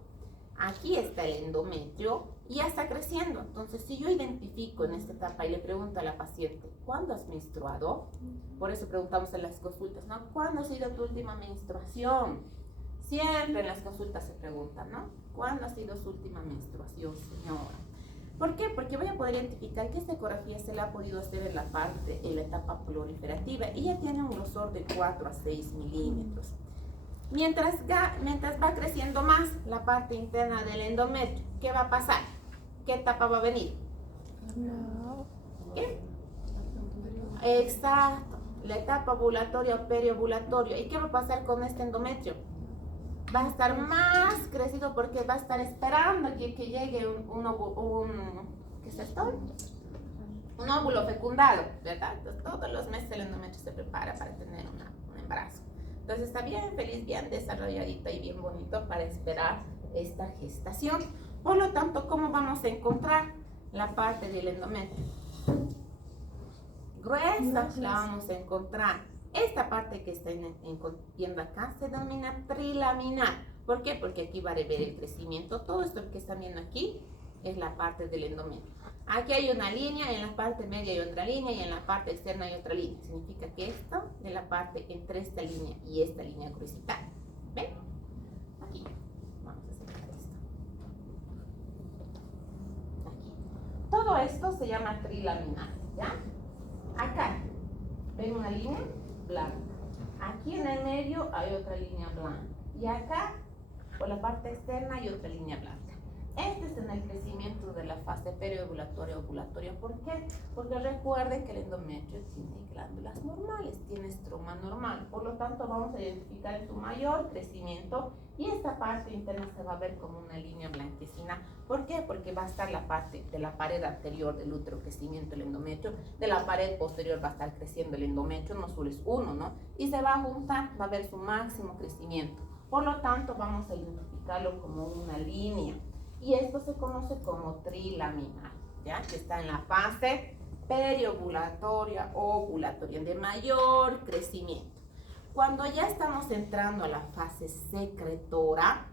Aquí está el endometrio y ya está creciendo. Entonces, si yo identifico en esta etapa y le pregunto a la paciente, ¿cuándo has menstruado? Por eso preguntamos en las consultas, ¿no? ¿Cuándo ha sido tu última menstruación? Siempre en las consultas se pregunta, ¿no? ¿Cuándo ha sido su última menstruación, señora? ¿Por qué? Porque voy a poder identificar que esta ecografía se la ha podido hacer en la etapa proliferativa y ya tiene un grosor de 4 a 6 milímetros. Mientras va creciendo más la parte interna del endometrio, ¿qué va a pasar? ¿Qué etapa va a venir? ¿Qué? Exacto, la etapa ovulatoria o periovulatoria. ¿Y qué va a pasar con este endometrio? Va a estar más crecido porque va a estar esperando que llegue ¿qué es esto? Un óvulo fecundado, ¿verdad? Entonces, todos los meses el endometrio se prepara para tener un embarazo. Entonces está bien feliz, bien desarrolladita y bien bonito para esperar esta gestación. Por lo tanto, ¿cómo vamos a encontrar la parte del endometrio? gruesa la vamos a encontrar. Esta parte que está viendo acá se denomina trilaminar. ¿Por qué? Porque aquí va a ver el crecimiento. Todo esto que están viendo aquí es la parte del endometrio. Aquí hay una línea, en la parte media hay otra línea y en la parte externa hay otra línea. Significa que esto de la parte entre esta línea y esta línea gruesita. ¿Ven? Aquí. Vamos a hacer esto. Aquí. Todo esto se llama trilaminar, ¿ya? Acá, ¿ven una línea? Blanca. Aquí en el medio hay otra línea blanca. Y acá, por la parte externa, hay otra línea blanca. Este es en el crecimiento de la fase periovulatoria ovulatoria. ¿Por qué? Porque recuerden que el endometrio tiene glándulas normales, tiene estroma normal. Por lo tanto, vamos a identificar su mayor crecimiento y esta parte interna se va a ver como una línea blanquecina. ¿Por qué? Porque va a estar la parte de la pared anterior del útero, crecimiento del endometrio, de la pared posterior va a estar creciendo el endometrio, no solo es uno, ¿no? Y se va a juntar, va a ver su máximo crecimiento. Por lo tanto, vamos a identificarlo como una línea. Y esto se conoce como trilaminar, ¿ya? Que está en la fase periovulatoria, ovulatoria, de mayor crecimiento. Cuando ya estamos entrando a la fase secretora,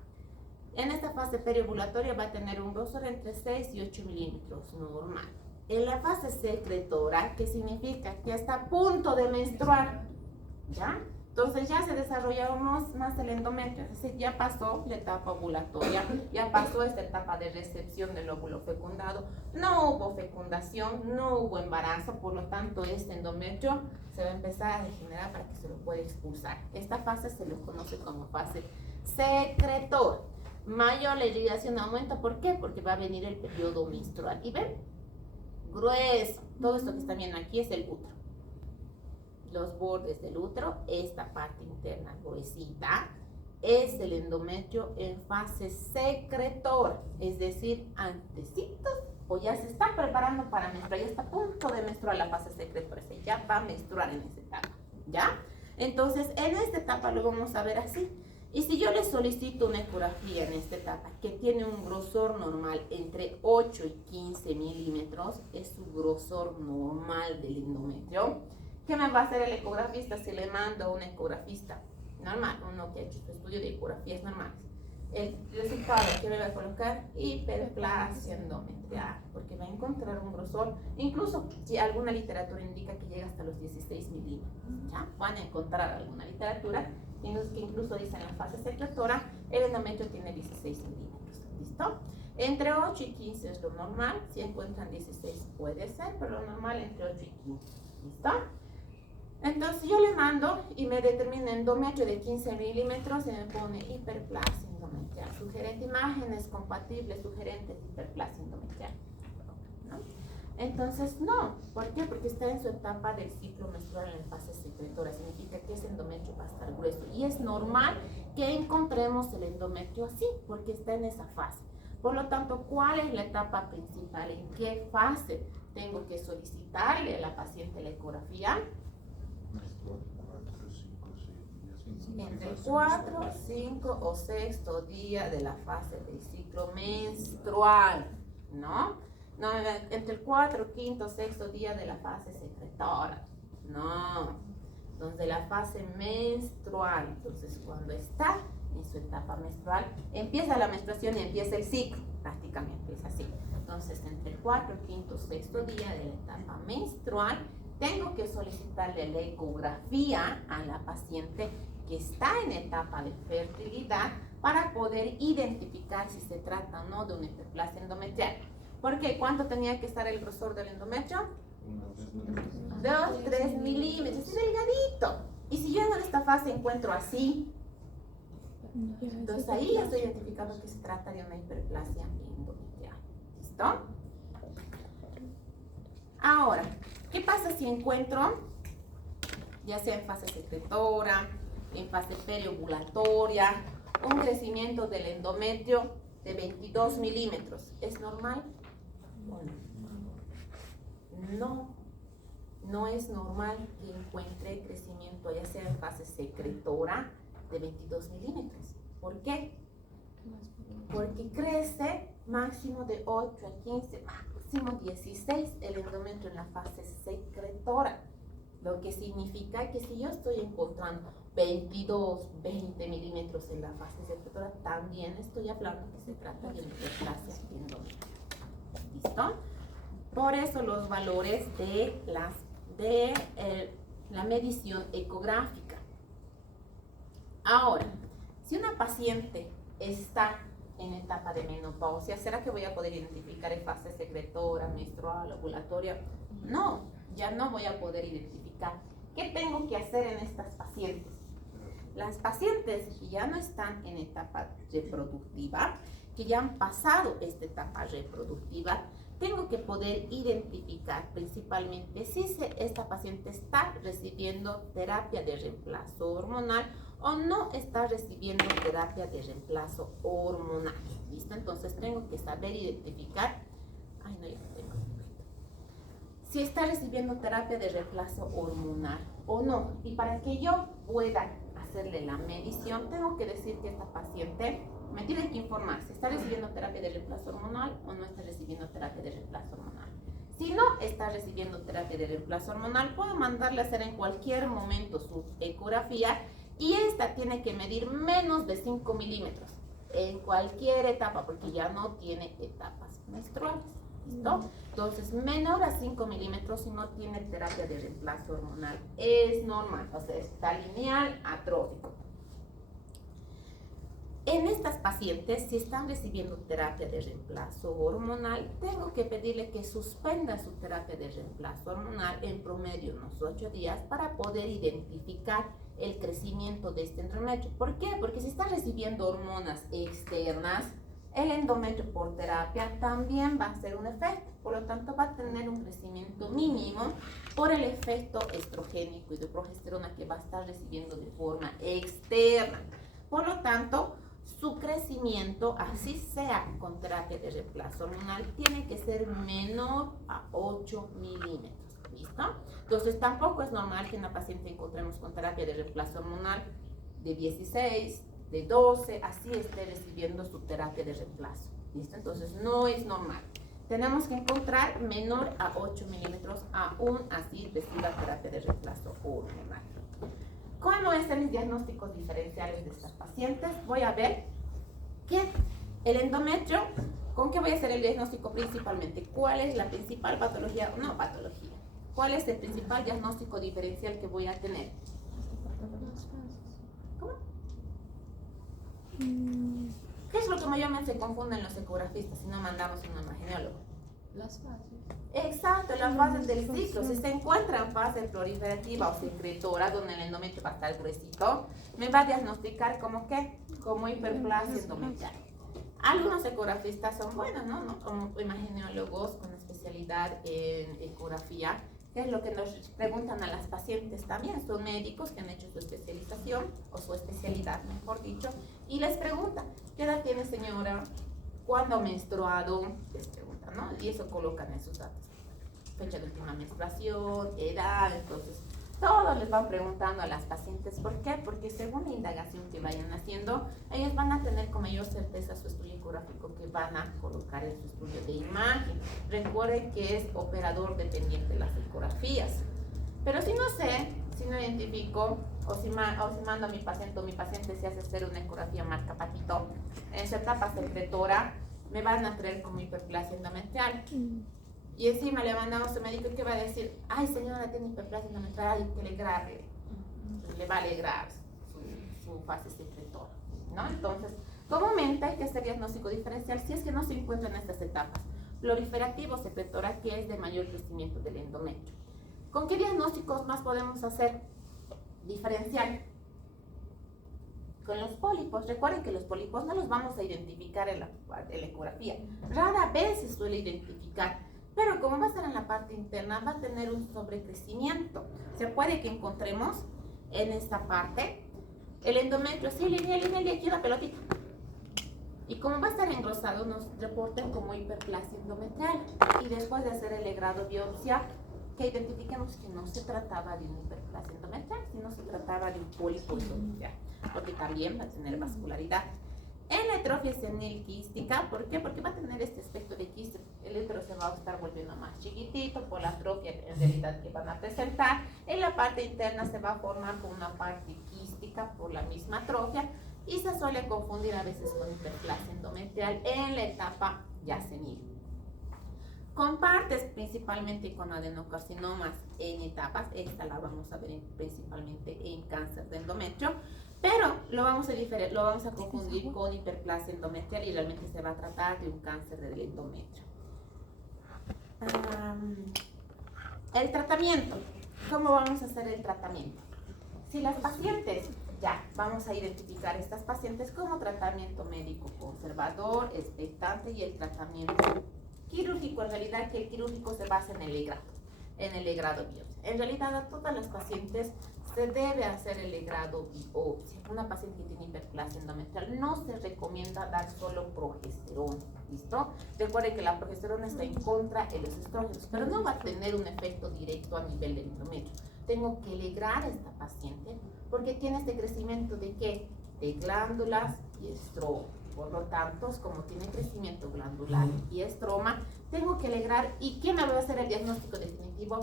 en esta fase periovulatoria va a tener un grosor entre 6 y 8 milímetros normal. En la fase secretora, ¿qué significa? Que está a punto de menstruar, ¿ya? Entonces ya se desarrollaron más el endometrio, es decir, ya pasó la etapa ovulatoria, ya pasó esta etapa de recepción del óvulo fecundado, no hubo fecundación, no hubo embarazo, por lo tanto este endometrio se va a empezar a degenerar para que se lo pueda expulsar. Esta fase se lo conoce como fase secretora. Mayor la irrigación aumenta, ¿por qué? Porque va a venir el periodo menstrual. ¿Y ven? Grueso, todo esto que están viendo aquí es el útero. Los bordes del útero, esta parte interna gruesita, es el endometrio en fase secretora, es decir, antecitos o ya se está preparando para menstruar, ya está a punto de menstruar la fase secretora, ya va a menstruar en esa etapa, ¿ya? Entonces, en esta etapa lo vamos a ver así. Y si yo le solicito una ecografía en esta etapa que tiene un grosor normal entre 8 y 15 milímetros, es su grosor normal del endometrio. ¿Qué me va a hacer el ecografista si le mando a un ecografista normal, uno que ha hecho su estudio de ecografías normales? El resultado que me va a colocar hiperplasia endometrial, porque va a encontrar un grosor, incluso si alguna literatura indica que llega hasta los 16 milímetros, ¿ya? Van a encontrar alguna literatura que incluso dice en la fase secretora, el endometrio tiene 16 milímetros, ¿listo? Entre 8 y 15 es lo normal, si encuentran 16 puede ser, pero lo normal entre 8 y 15, ¿listo? Entonces yo le mando y me determina endometrio de 15 milímetros y me pone hiperplasia endometrial. Sugerente imágenes compatibles, sugerentes hiperplasia endometrial, ¿no? Entonces no, ¿por qué? Porque está en su etapa del ciclo menstrual en fase secretora, significa que ese endometrio va a estar grueso y es normal que encontremos el endometrio así, porque está en esa fase. Por lo tanto, ¿cuál es la etapa principal? ¿En qué fase tengo que solicitarle a la paciente la ecografía? Entre el 4, 5 o 6 día de la fase del ciclo menstrual, ¿no? No, entre el 4, 5, 6 día de la fase secretora, no. Entonces la fase menstrual, entonces cuando está en su etapa menstrual, empieza la menstruación y empieza el ciclo, prácticamente es así. Entonces entre el 4, 5, 6 día de la etapa menstrual, tengo que solicitarle la ecografía a la paciente que está en etapa de fertilidad para poder identificar si se trata o no de una hiperplasia endometrial. ¿Por qué? ¿Cuánto tenía que estar el grosor del endometrio? 2, 3 milímetros, es delgadito. Y si yo en esta fase encuentro así, entonces ahí ya estoy identificando que se trata de una hiperplasia endometrial. ¿Listo? Ahora, ¿qué pasa si encuentro, ya sea en fase secretora, en fase periovulatoria, un crecimiento del endometrio de 22 milímetros? ¿Es normal? No, no es normal que encuentre crecimiento, ya sea en fase secretora, de 22 milímetros. ¿Por qué? Porque crece máximo de 8 a 15, máximo 16 el endometrio en la fase secretora, lo que significa que si yo estoy encontrando 22, 20 milímetros en la fase secretora, también estoy hablando que se trata de una hiperplasia endometrial. ¿Listo? Por eso los valores de la medición ecográfica. Ahora, si una paciente está en etapa de menopausia, ¿será que voy a poder identificar en fase secretora, menstrual, ovulatoria? No, ya no voy a poder identificar. ¿Qué tengo que hacer en estas pacientes? Las pacientes que ya no están en etapa reproductiva, que ya han pasado esta etapa reproductiva, tengo que poder identificar principalmente si esta paciente está recibiendo terapia de reemplazo hormonal o no está recibiendo terapia de reemplazo hormonal. ¿Listo? Entonces tengo que saber identificar, si está recibiendo terapia de reemplazo hormonal o no. Y para que yo pueda hacerle la medición, tengo que decir que esta paciente me tiene que informar si está recibiendo terapia de reemplazo hormonal o no está recibiendo terapia de reemplazo hormonal. Si no está recibiendo terapia de reemplazo hormonal, puedo mandarle a hacer en cualquier momento su ecografía y esta tiene que medir menos de 5 milímetros en cualquier etapa, porque ya no tiene etapas menstruales. ¿Listo? Entonces, menor a 5 milímetros si no tiene terapia de reemplazo hormonal. Es normal, o sea, está lineal, atrófico. En estas pacientes, si están recibiendo terapia de reemplazo hormonal, tengo que pedirle que suspenda su terapia de reemplazo hormonal en promedio unos 8 días para poder identificar el crecimiento de este endometrio. ¿Por qué? Porque si está recibiendo hormonas externas, el endometrio por terapia también va a hacer un efecto. Por lo tanto, va a tener un crecimiento mínimo por el efecto estrogénico y de progesterona que va a estar recibiendo de forma externa. Por lo tanto, su crecimiento, así sea con terapia de reemplazo hormonal, tiene que ser menor a 8 milímetros. ¿Listo? Entonces, tampoco es normal que una paciente encontremos con terapia de reemplazo hormonal de 16, de 12, así esté recibiendo su terapia de reemplazo. ¿Listo? Entonces, no es normal. Tenemos que encontrar menor a 8 milímetros, aún así reciba terapia de reemplazo hormonal. ¿Cómo están mis diagnósticos diferenciales de estas pacientes? Voy a ver que el endometrio, ¿con qué voy a hacer el diagnóstico principalmente? ¿Cuál es la principal patología? No patología. ¿Cuál es el principal diagnóstico diferencial que voy a tener? ¿Cómo? ¿Qué es lo que mayormente se confunden los ecografistas si no mandamos a un imaginólogo? Las fases. Exacto, las fases del ciclo. Si se encuentra en fase proliferativa o secretora, donde el endometrio va a estar gruesito, me va a diagnosticar como ¿qué? Como hiperplasia endometrial. Algunos ecografistas son buenos, ¿no? Como imaginólogos con especialidad en ecografía, que es lo que nos preguntan a las pacientes también. Son médicos que han hecho su especialización, o su especialidad, mejor dicho, y les preguntan, ¿qué edad tiene, señora? ¿Cuándo ha menstruado? Les preguntan, ¿no? Y eso colocan en sus datos. Fecha de última menstruación, edad, entonces todos les van preguntando a las pacientes. ¿Por qué? Porque según la indagación que vayan haciendo, ellos van a tener con mayor certeza su estudio ecográfico que van a colocar en su estudio de imagen. Recuerden que es operador dependiente de las ecografías. Pero si no sé, si no identifico, o si mando a mi paciente, o mi paciente se hace hacer una ecografía marca patito, en su etapa secretora, me van a traer como hiperplasia endometrial. Y encima le mandamos a un médico que va a decir, ay señora, tiene hiperplasia endometrial, ay, que le grave. Le va a alegrar su fase secretora, ¿no? Entonces, comúnmente hay que hacer diagnóstico diferencial si es que no se encuentra en estas etapas. Proliferativo secretora, que es de mayor crecimiento del endometrio. ¿Con qué diagnósticos más podemos hacer diferencial? Con los pólipos. Recuerden que los pólipos no los vamos a identificar en la ecografía. Rara vez se suele identificar. Pero como va a estar en la parte interna, va a tener un sobrecrecimiento. Se puede que encontremos en esta parte el endometrio, sí, lineal, aquí una pelotita. Y como va a estar engrosado, nos reporten como hiperplasia endometrial. Y después de hacer el legrado biopsia, que identifiquemos que no se trataba de una hiperplasia endometrial, sino se trataba de un pólipo endometrial, porque también va a tener vascularidad. En la atrofia senil quística, ¿por qué? Porque va a tener este aspecto de quiste. El útero se va a estar volviendo más chiquitito por la atrofia en realidad que van a presentar. En la parte interna se va a formar con una parte quística por la misma atrofia y se suele confundir a veces con hiperplasia endometrial en la etapa ya senil. Compartes principalmente con adenocarcinomas en etapas, esta la vamos a ver principalmente en cáncer de endometrio, pero lo vamos a confundir con hiperplasia endometrial y realmente se va a tratar de un cáncer del endometrio. El tratamiento, ¿cómo vamos a hacer el tratamiento? Si las pacientes, ya vamos a identificar estas pacientes como tratamiento médico conservador, expectante y el tratamiento quirúrgico, en realidad que el quirúrgico se basa en el legrado biopsia. En realidad a todas las pacientes se debe hacer el legrado biopsia. Una paciente que tiene hiperplasia endometrial no se recomienda dar solo progesterona, ¿listo? Recuerden que la progesterona está en contra de los estrógenos, pero no va a tener un efecto directo a nivel del endometrio. Tengo que legrar a esta paciente porque tiene este crecimiento de ¿qué? De glándulas y estroma. Por lo tanto, como tiene crecimiento glandular y estroma, tengo que legrar. ¿Y quién me va a hacer el diagnóstico definitivo?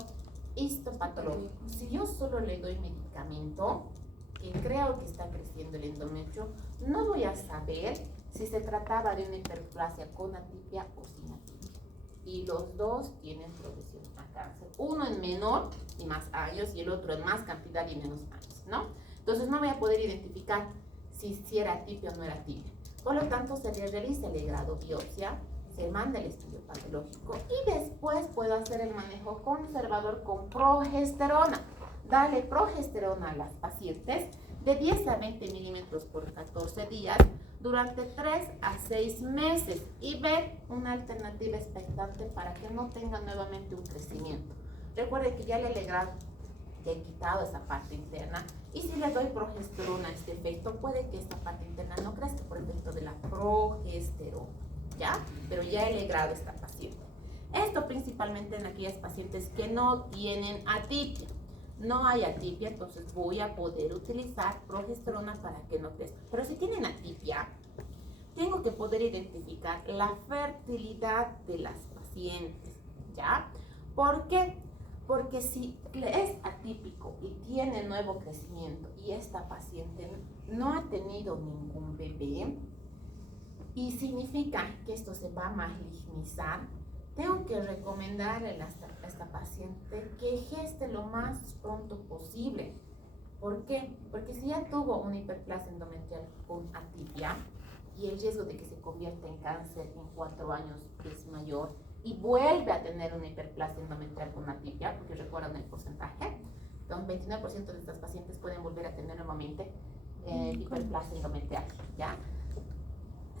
Histopatológico. Si yo solo le doy medicamento, que creo que está creciendo el endometrio, no voy a saber si se trataba de una hiperplasia con atipia o sin atipia. Y los dos tienen progresión a cáncer. Uno en menor y más años y el otro en más cantidad y menos años, ¿no? Entonces no voy a poder identificar si era atipia o no era atipia. Por lo tanto, se le realiza el legrado biopsia, se manda el estudio patológico y después puedo hacer el manejo conservador con progesterona. Darle progesterona a las pacientes de 10 a 20 milímetros por 14 días durante 3 a 6 meses y ver una alternativa expectante para que no tenga nuevamente un crecimiento. Recuerden que ya le he legrado, que he quitado esa parte interna y si le doy progesterona a este efecto puede que esta parte interna no crezca por efecto de la progesterona, ¿ya? Pero ya he legrado esta paciente. Esto principalmente en aquellas pacientes que no tienen atipia. No hay atipia, entonces voy a poder utilizar progesterona para que no crezca. Pero si tienen atipia, tengo que poder identificar la fertilidad de las pacientes, ¿ya? ¿Por qué? Porque si es atípico y tiene nuevo crecimiento y esta paciente no ha tenido ningún bebé y significa que esto se va a malignizar, tengo que recomendarle a esta paciente que geste lo más pronto posible. ¿Por qué? Porque si ya tuvo una hiperplasia endometrial con atipia y el riesgo de que se convierta en cáncer en 4 años es mayor, y vuelve a tener una hiperplasia endometrial con atipia, porque recuerdan el porcentaje, entonces 29% de estas pacientes pueden volver a tener nuevamente hiperplasia endometrial, ¿ya?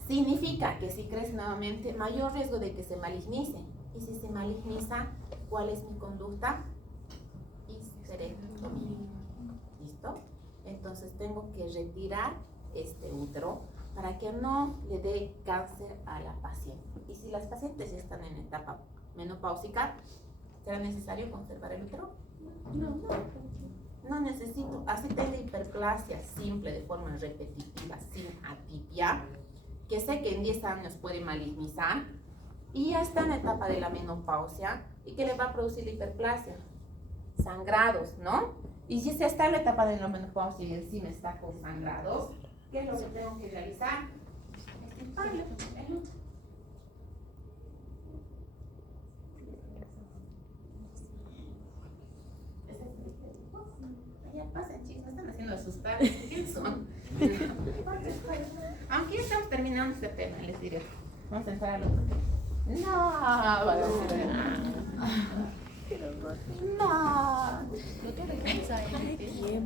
Significa que si crece nuevamente, mayor riesgo de que se malignice. Y si se maligniza, ¿cuál es mi conducta? Histerectomía. ¿Listo? Entonces tengo que retirar este útero para que no le dé cáncer a la paciente. Y si las pacientes ya están en etapa menopáusica, ¿será necesario conservar el útero? No necesito. Así tengo hiperplasia simple de forma repetitiva, sin atipia, que sé que en 10 años puede malignizar, y ya está en la etapa de la menopausia, y que le va a producir hiperplasia, sangrados, ¿no? Y si se está en la etapa de la menopausia y encima está con sangrados, ¿qué es lo que tengo que realizar? Extirparle el útero. Ya pasen, chicos, me están haciendo asustar. ¿Quiénes son? Aunque ya estamos terminando este tema, les diré. Vamos a entrar al otro tema. No,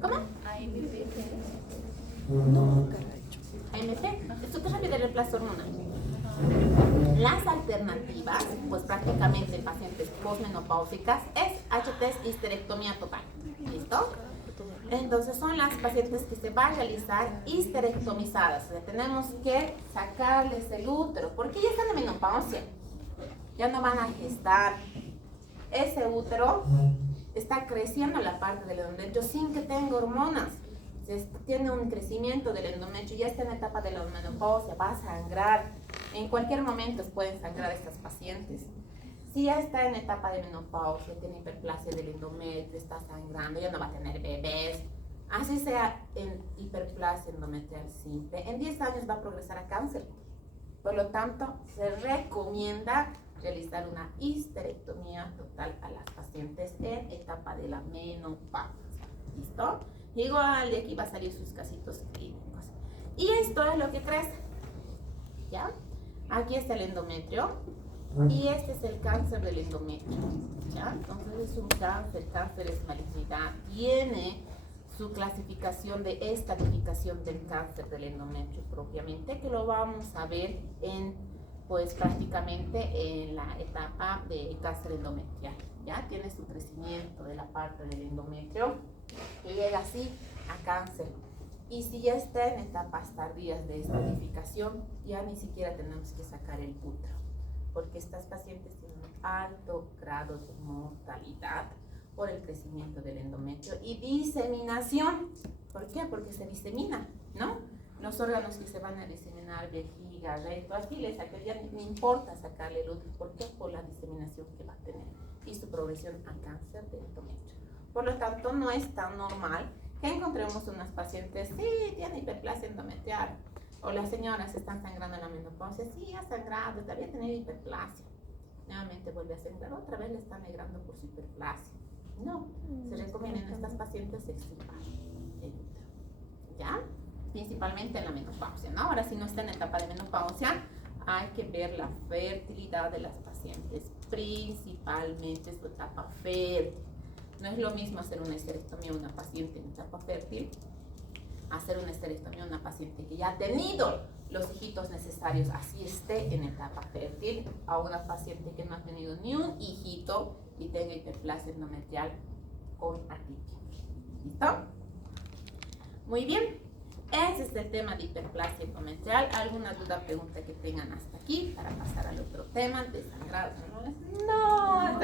¿cómo? No, AMP, esto que rápido reemplazo hormonal. Las alternativas, pues prácticamente en pacientes posmenopáusicas, es HT histerectomía total. ¿Listo? Entonces son las pacientes que se van a realizar histerectomizadas. O sea, tenemos que sacarles el útero, porque ya están en menopausia. Ya no van a gestar. Ese útero está creciendo la parte del endometrio sin que tenga hormonas. tiene un crecimiento del endometrio, ya está en la etapa de la menopausia, va a sangrar. En cualquier momento pueden sangrar estas pacientes. Si ya está en etapa de menopausia, tiene hiperplasia del endometrio, está sangrando, ya no va a tener bebés, así sea en hiperplasia endometrial simple, en 10 años va a progresar a cáncer. Por lo tanto, se recomienda realizar una histerectomía total a las pacientes en etapa de la menopausia. ¿Listo? Igual de aquí va a salir sus casitos clínicos. Y esto es lo que crece. ¿Ya? Aquí está el endometrio. Y este es el cáncer del endometrio. ¿Ya? Entonces es un cáncer es malignidad. Tiene su clasificación de estadificación del cáncer del endometrio propiamente, que lo vamos a ver en, pues prácticamente en la etapa de cáncer endometrial. Ya tiene su crecimiento de la parte del endometrio que llega así a cáncer. Y si ya está en etapas tardías de estadificación, ya ni siquiera tenemos que sacar el útero, porque estas pacientes tienen un alto grado de mortalidad por el crecimiento del endometrio y diseminación. ¿Por qué? Porque se disemina, ¿no? Los órganos que se van a diseminar, vejiga, recto, aquí le saca, ya no importa sacarle el útero. ¿Por qué? Por la diseminación que va a tener y su progresión a cáncer del endometrio. Por lo tanto, no es tan normal que encontremos unas pacientes, sí, tiene hiperplasia endometrial, o las señoras están sangrando en la menopausia, sí, ha sangrado, todavía tiene hiperplasia. Nuevamente vuelve a sangrar, otra vez le está migrando por su hiperplasia. No, se recomienda en estas pacientes extirpar el útero, ¿ya? Principalmente en la menopausia, ¿no? Ahora, si no está en etapa de menopausia, hay que ver la fertilidad de las pacientes, principalmente su etapa fértil. No es lo mismo hacer una esterectomía a una paciente en etapa fértil, hacer una esterectomía a una paciente que ya ha tenido los hijitos necesarios, así esté en etapa fértil, a una paciente que no ha tenido ni un hijito y tenga hiperplasia endometrial con atiquia. ¿Listo? Muy bien. Ese es el tema de hiperplasia endometrial. ¿Alguna duda, pregunta que tengan hasta aquí para pasar al otro tema de sangrado? No.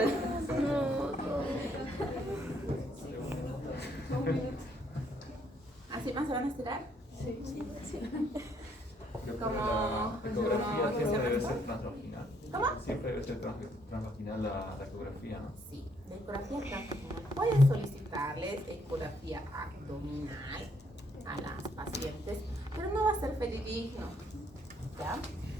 ¿Así más se van a estirar? Sí. Como ecografía siempre debe ser transvaginal. ¿Cómo? Siempre debe ser transvaginal la ecografía, ¿no? Sí, la ecografía transvaginal. Pueden solicitarles ecografía abdominal a las pacientes, pero no va a ser fidedigno, ¿ya?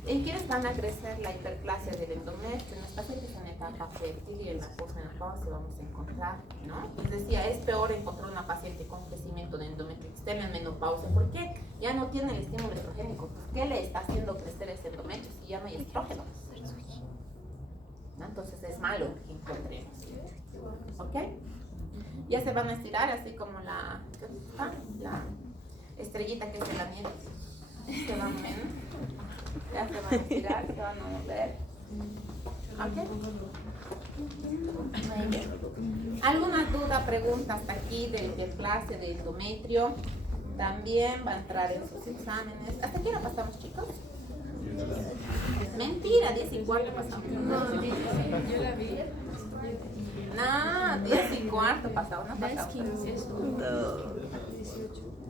¿En quiénes van a crecer la hiperplasia del endometrio? En las pacientes en etapa fértil y en la posmenopausia vamos a encontrar, ¿no? Les decía, es peor encontrar una paciente con crecimiento de endometrio externo en menopausia. ¿Por qué? Ya no tiene el estímulo estrogénico. ¿Qué le está haciendo crecer ese endometrio si ya no hay estrógeno? ¿No? Entonces es malo que encontremos. ¿Ok? Ya se van a estirar así como la estrellita que es de la nieve. Se van menos. Ya se van a estirar, se van a mover. ¿Ok? Muy bien. ¿Alguna duda, pregunta hasta aquí de hiperplasia, de endometrio? También va a entrar en sus exámenes. ¿Hasta qué hora pasamos, chicos? Mentira, 10 y cuarto pasamos. No, yo la vi. No, 10 y cuarto pasamos, no pasamos.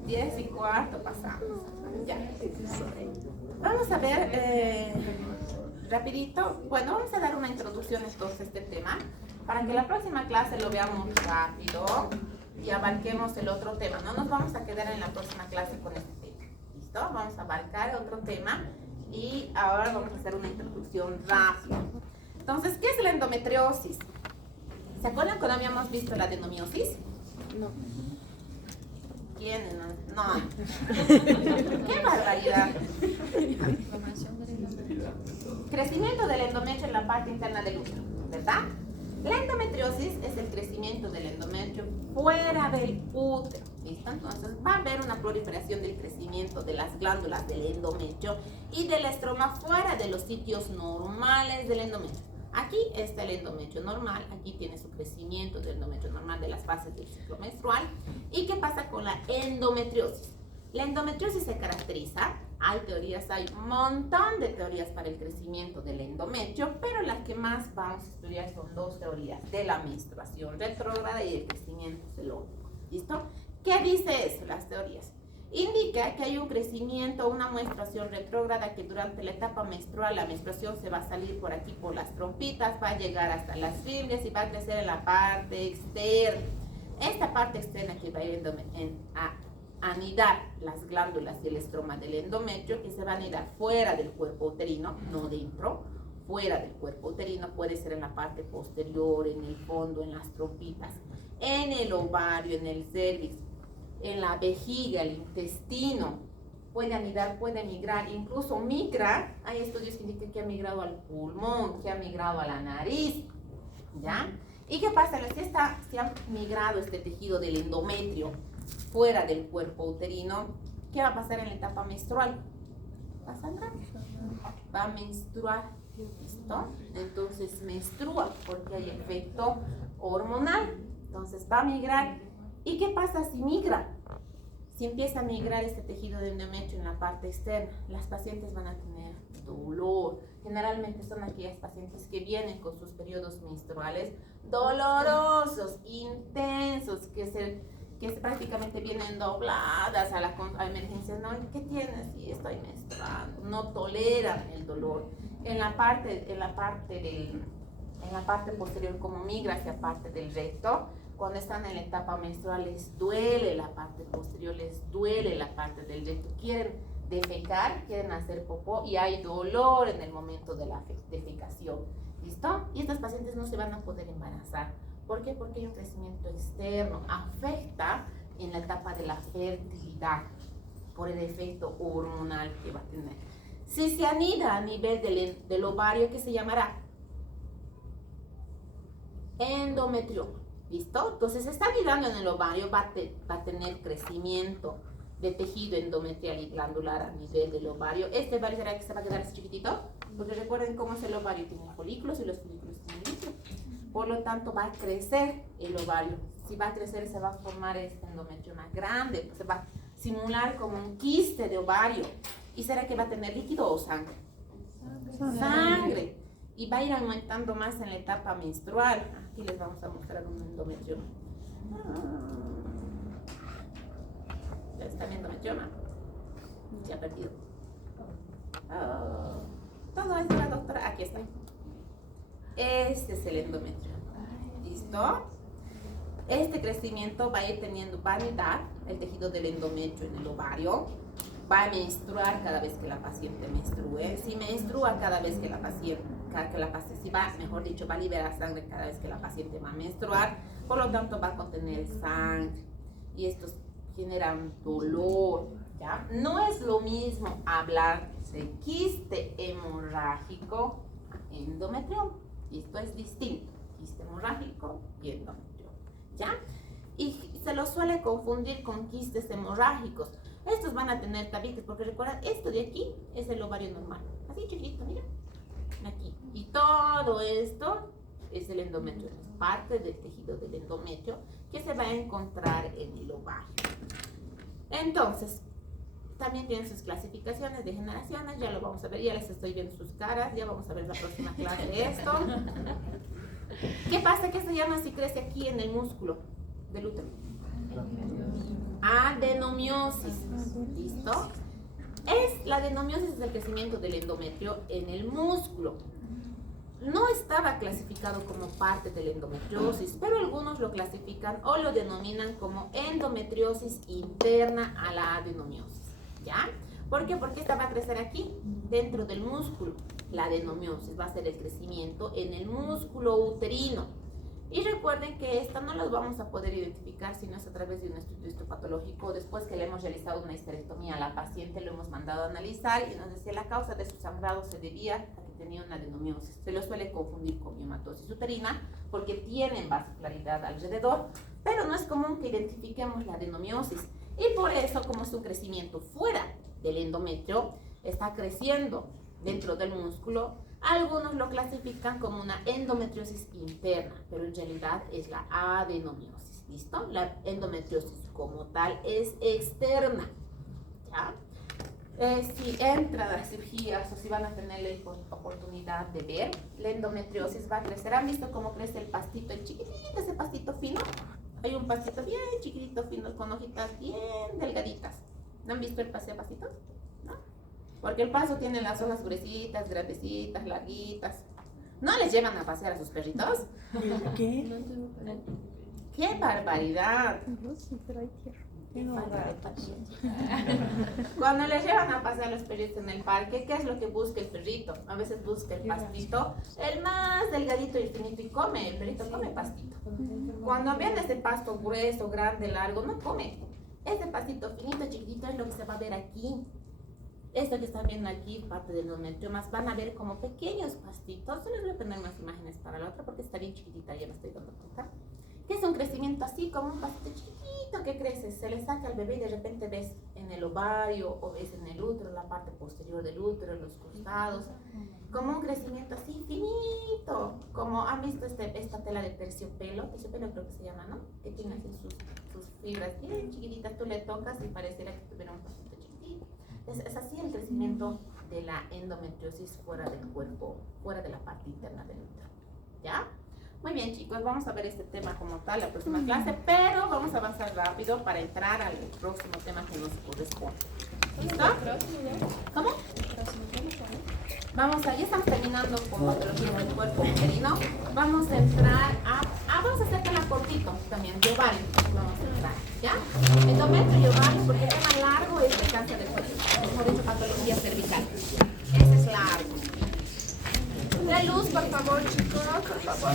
10 y cuarto pasamos. Ya. Vamos a ver rapidito. Bueno, vamos a dar una introducción entonces a este tema para que la próxima clase lo veamos rápido y abarquemos el otro tema. No nos vamos a quedar en la próxima clase con este tema. ¿Listo? Vamos a abarcar otro tema y ahora vamos a hacer una introducción rápida. Entonces, ¿qué es la endometriosis? ¿Se acuerdan cuando habíamos visto la adenomiosis? No. ¿Quién? No. ¡Qué barbaridad! Crecimiento del endometrio en la parte interna del útero, ¿verdad? La endometriosis es el crecimiento del endometrio fuera del útero, ¿listo? Entonces va a haber una proliferación del crecimiento de las glándulas del endometrio y del estroma fuera de los sitios normales del endometrio. Aquí está el endometrio normal, aquí tiene su crecimiento del endometrio normal de las fases del ciclo menstrual. ¿Y qué pasa con la endometriosis? La endometriosis se caracteriza, hay teorías, hay un montón de teorías para el crecimiento del endometrio, pero las que más vamos a estudiar son dos teorías, de la menstruación retrógrada y el crecimiento celónico. ¿Listo? ¿Qué dice eso? Las teorías. Indica que hay un crecimiento, una menstruación retrógrada, que durante la etapa menstrual la menstruación se va a salir por aquí por las trompitas, va a llegar hasta las fibras y va a crecer en la parte externa. Esta parte externa que va a ir a anidar las glándulas y el estroma del endometrio, que se va a anidar fuera del cuerpo uterino, no dentro, fuera del cuerpo uterino, puede ser en la parte posterior, en el fondo, en las trompitas, en el ovario, en el cervix, en la vejiga, el intestino, puede anidar, puede migrar, incluso migra. Hay estudios que indican que ha migrado al pulmón, que ha migrado a la nariz, ¿ya? ¿Y qué pasa? Si ha migrado este tejido del endometrio fuera del cuerpo uterino, ¿qué va a pasar en la etapa menstrual? Va a sangrar, va a menstruar, ¿listo? Entonces menstrua porque hay efecto hormonal, entonces va a migrar. ¿Y qué pasa si migra? Si empieza a migrar este tejido de endometrio en la parte externa, las pacientes van a tener dolor. Generalmente son aquellas pacientes que vienen con sus periodos menstruales dolorosos, intensos, que prácticamente vienen dobladas a emergencia. No, ¿qué tienes? Sí, estoy menstruando. No toleran el dolor. En la parte posterior, como migra hacia parte del recto, cuando están en la etapa menstrual les duele la parte posterior, les duele la parte del recto, quieren defecar, quieren hacer popó y hay dolor en el momento de la defecación, ¿listo? Y estas pacientes no se van a poder embarazar. ¿Por qué? Porque hay un crecimiento externo, afecta en la etapa de la fertilidad por el efecto hormonal que va a tener. Si se anida a nivel del ovario, ¿qué se llamará? Endometrioma. ¿Listo? Entonces, está anidando en el ovario, va a tener crecimiento de tejido endometrial y glandular a nivel del ovario. Este ovario será que se va a quedar así chiquitito, porque recuerden cómo es el ovario, tiene folículos y los folículos tienen líquido. Por lo tanto, va a crecer el ovario. Si va a crecer, se va a formar este endometrio más grande, pues se va a simular como un quiste de ovario. ¿Y será que va a tener líquido o sangre? Sangre. Y va a ir aumentando más en la etapa menstrual. Aquí les vamos a mostrar un endometrioma. ¿Ya está mi endometrioma? Se ha perdido. Todo es de la doctora. Aquí está. Este es el endometrio. ¿Listo? Este crecimiento va a ir teniendo, va a anidar el tejido del endometrio en el ovario. Va a menstruar cada vez que la paciente menstrue. Si menstrua cada vez que la paciente, si va, mejor dicho, va a liberar sangre cada vez que la paciente va a menstruar, por lo tanto va a contener sangre y estos generan dolor, ¿ya? No es lo mismo hablar de quiste hemorrágico a endometrioma, y esto es distinto, quiste hemorrágico y endometrioma, ¿ya? Y se lo suele confundir con quistes hemorrágicos. Estos van a tener tabiques, porque recuerda, esto de aquí es el ovario normal, así chiquito, mira, aquí. Y todo esto es el endometrio, es parte del tejido del endometrio que se va a encontrar en el ovario. Entonces, también tienen sus clasificaciones de generaciones, ya lo vamos a ver, ya les estoy viendo sus caras, ya vamos a ver la próxima clase de esto. ¿Qué pasa? ¿Qué se llama si crece aquí en el músculo del útero? Adenomiosis. ¿Listo? La adenomiosis es el crecimiento del endometrio en el músculo. No estaba clasificado como parte de la endometriosis, pero algunos lo clasifican o lo denominan como endometriosis interna a la adenomiosis. ¿Ya? ¿Por qué? Porque esta va a crecer aquí, dentro del músculo. La adenomiosis va a ser el crecimiento en el músculo uterino. Y recuerden que esta no las vamos a poder identificar si no es a través de un estudio histopatológico. Después que le hemos realizado una histerectomía a la paciente, lo hemos mandado a analizar y nos decía la causa de su sangrado se debía a que tenía una adenomiosis. Se lo suele confundir con miomatosis uterina porque tienen vascularidad alrededor, pero no es común que identifiquemos la adenomiosis. Y por eso, como es un crecimiento fuera del endometrio, está creciendo dentro del músculo. Algunos lo clasifican como una endometriosis interna, pero en realidad es la adenomiosis, ¿listo? La endometriosis como tal es externa, ¿ya? Si entran a las cirugías o si van a tener la oportunidad de ver, la endometriosis va a crecer. ¿Han visto cómo crece el pastito, el chiquitito, ese pastito fino? hay un pastito bien chiquitito, fino, con hojitas bien delgaditas. ¿No han visto el pastito? ¿No? Porque el pasto tiene las hojas gruesitas, grandecitas, larguitas. ¿No les llevan a pasear a sus perritos? ¿Qué? ¡Qué barbaridad! Cuando les llevan a pasear a los perritos en el parque, ¿qué es lo que busca el perrito? A veces busca el pastito, el más delgadito y finito, y come, el perrito come pastito. Cuando ven ese pasto grueso, grande, largo, no come. Ese pastito finito, chiquitito, es lo que se va a ver aquí. Esto que están viendo aquí, parte de los endometriomas, van a ver como pequeños pastitos. Yo les voy a poner más imágenes para la otra porque está bien chiquitita, ya me estoy dando cuenta. Que es un crecimiento así, como un pastito chiquito que crece. Se le saca al bebé y de repente ves en el ovario o ves en el útero, la parte posterior del útero, en los costados. Como un crecimiento así finito. Como han visto esta tela de terciopelo creo que se llama, ¿no? Que tiene así sus fibras bien chiquititas. Tú le tocas y pareciera que tuviera un pastito chiquitito. Es así el crecimiento de la endometriosis fuera del cuerpo, fuera de la parte interna del útero. ¿Ya? Muy bien, chicos, vamos a ver este tema como tal la próxima clase, pero vamos a avanzar rápido para entrar al próximo tema que nos corresponde. ¿Listo? ¿Cómo? Vamos a, ya estamos terminando con patologías del cuerpo uterino. Vamos a entrar vamos a hacer la cortito también, de ovario. Vamos a entrar, ¿ya? Endometrio y ovario, porque el tema largo es de cáncer de cuello, mejor dicho, patología cervical. Ese es largo. La luz, por favor, chicos, por favor.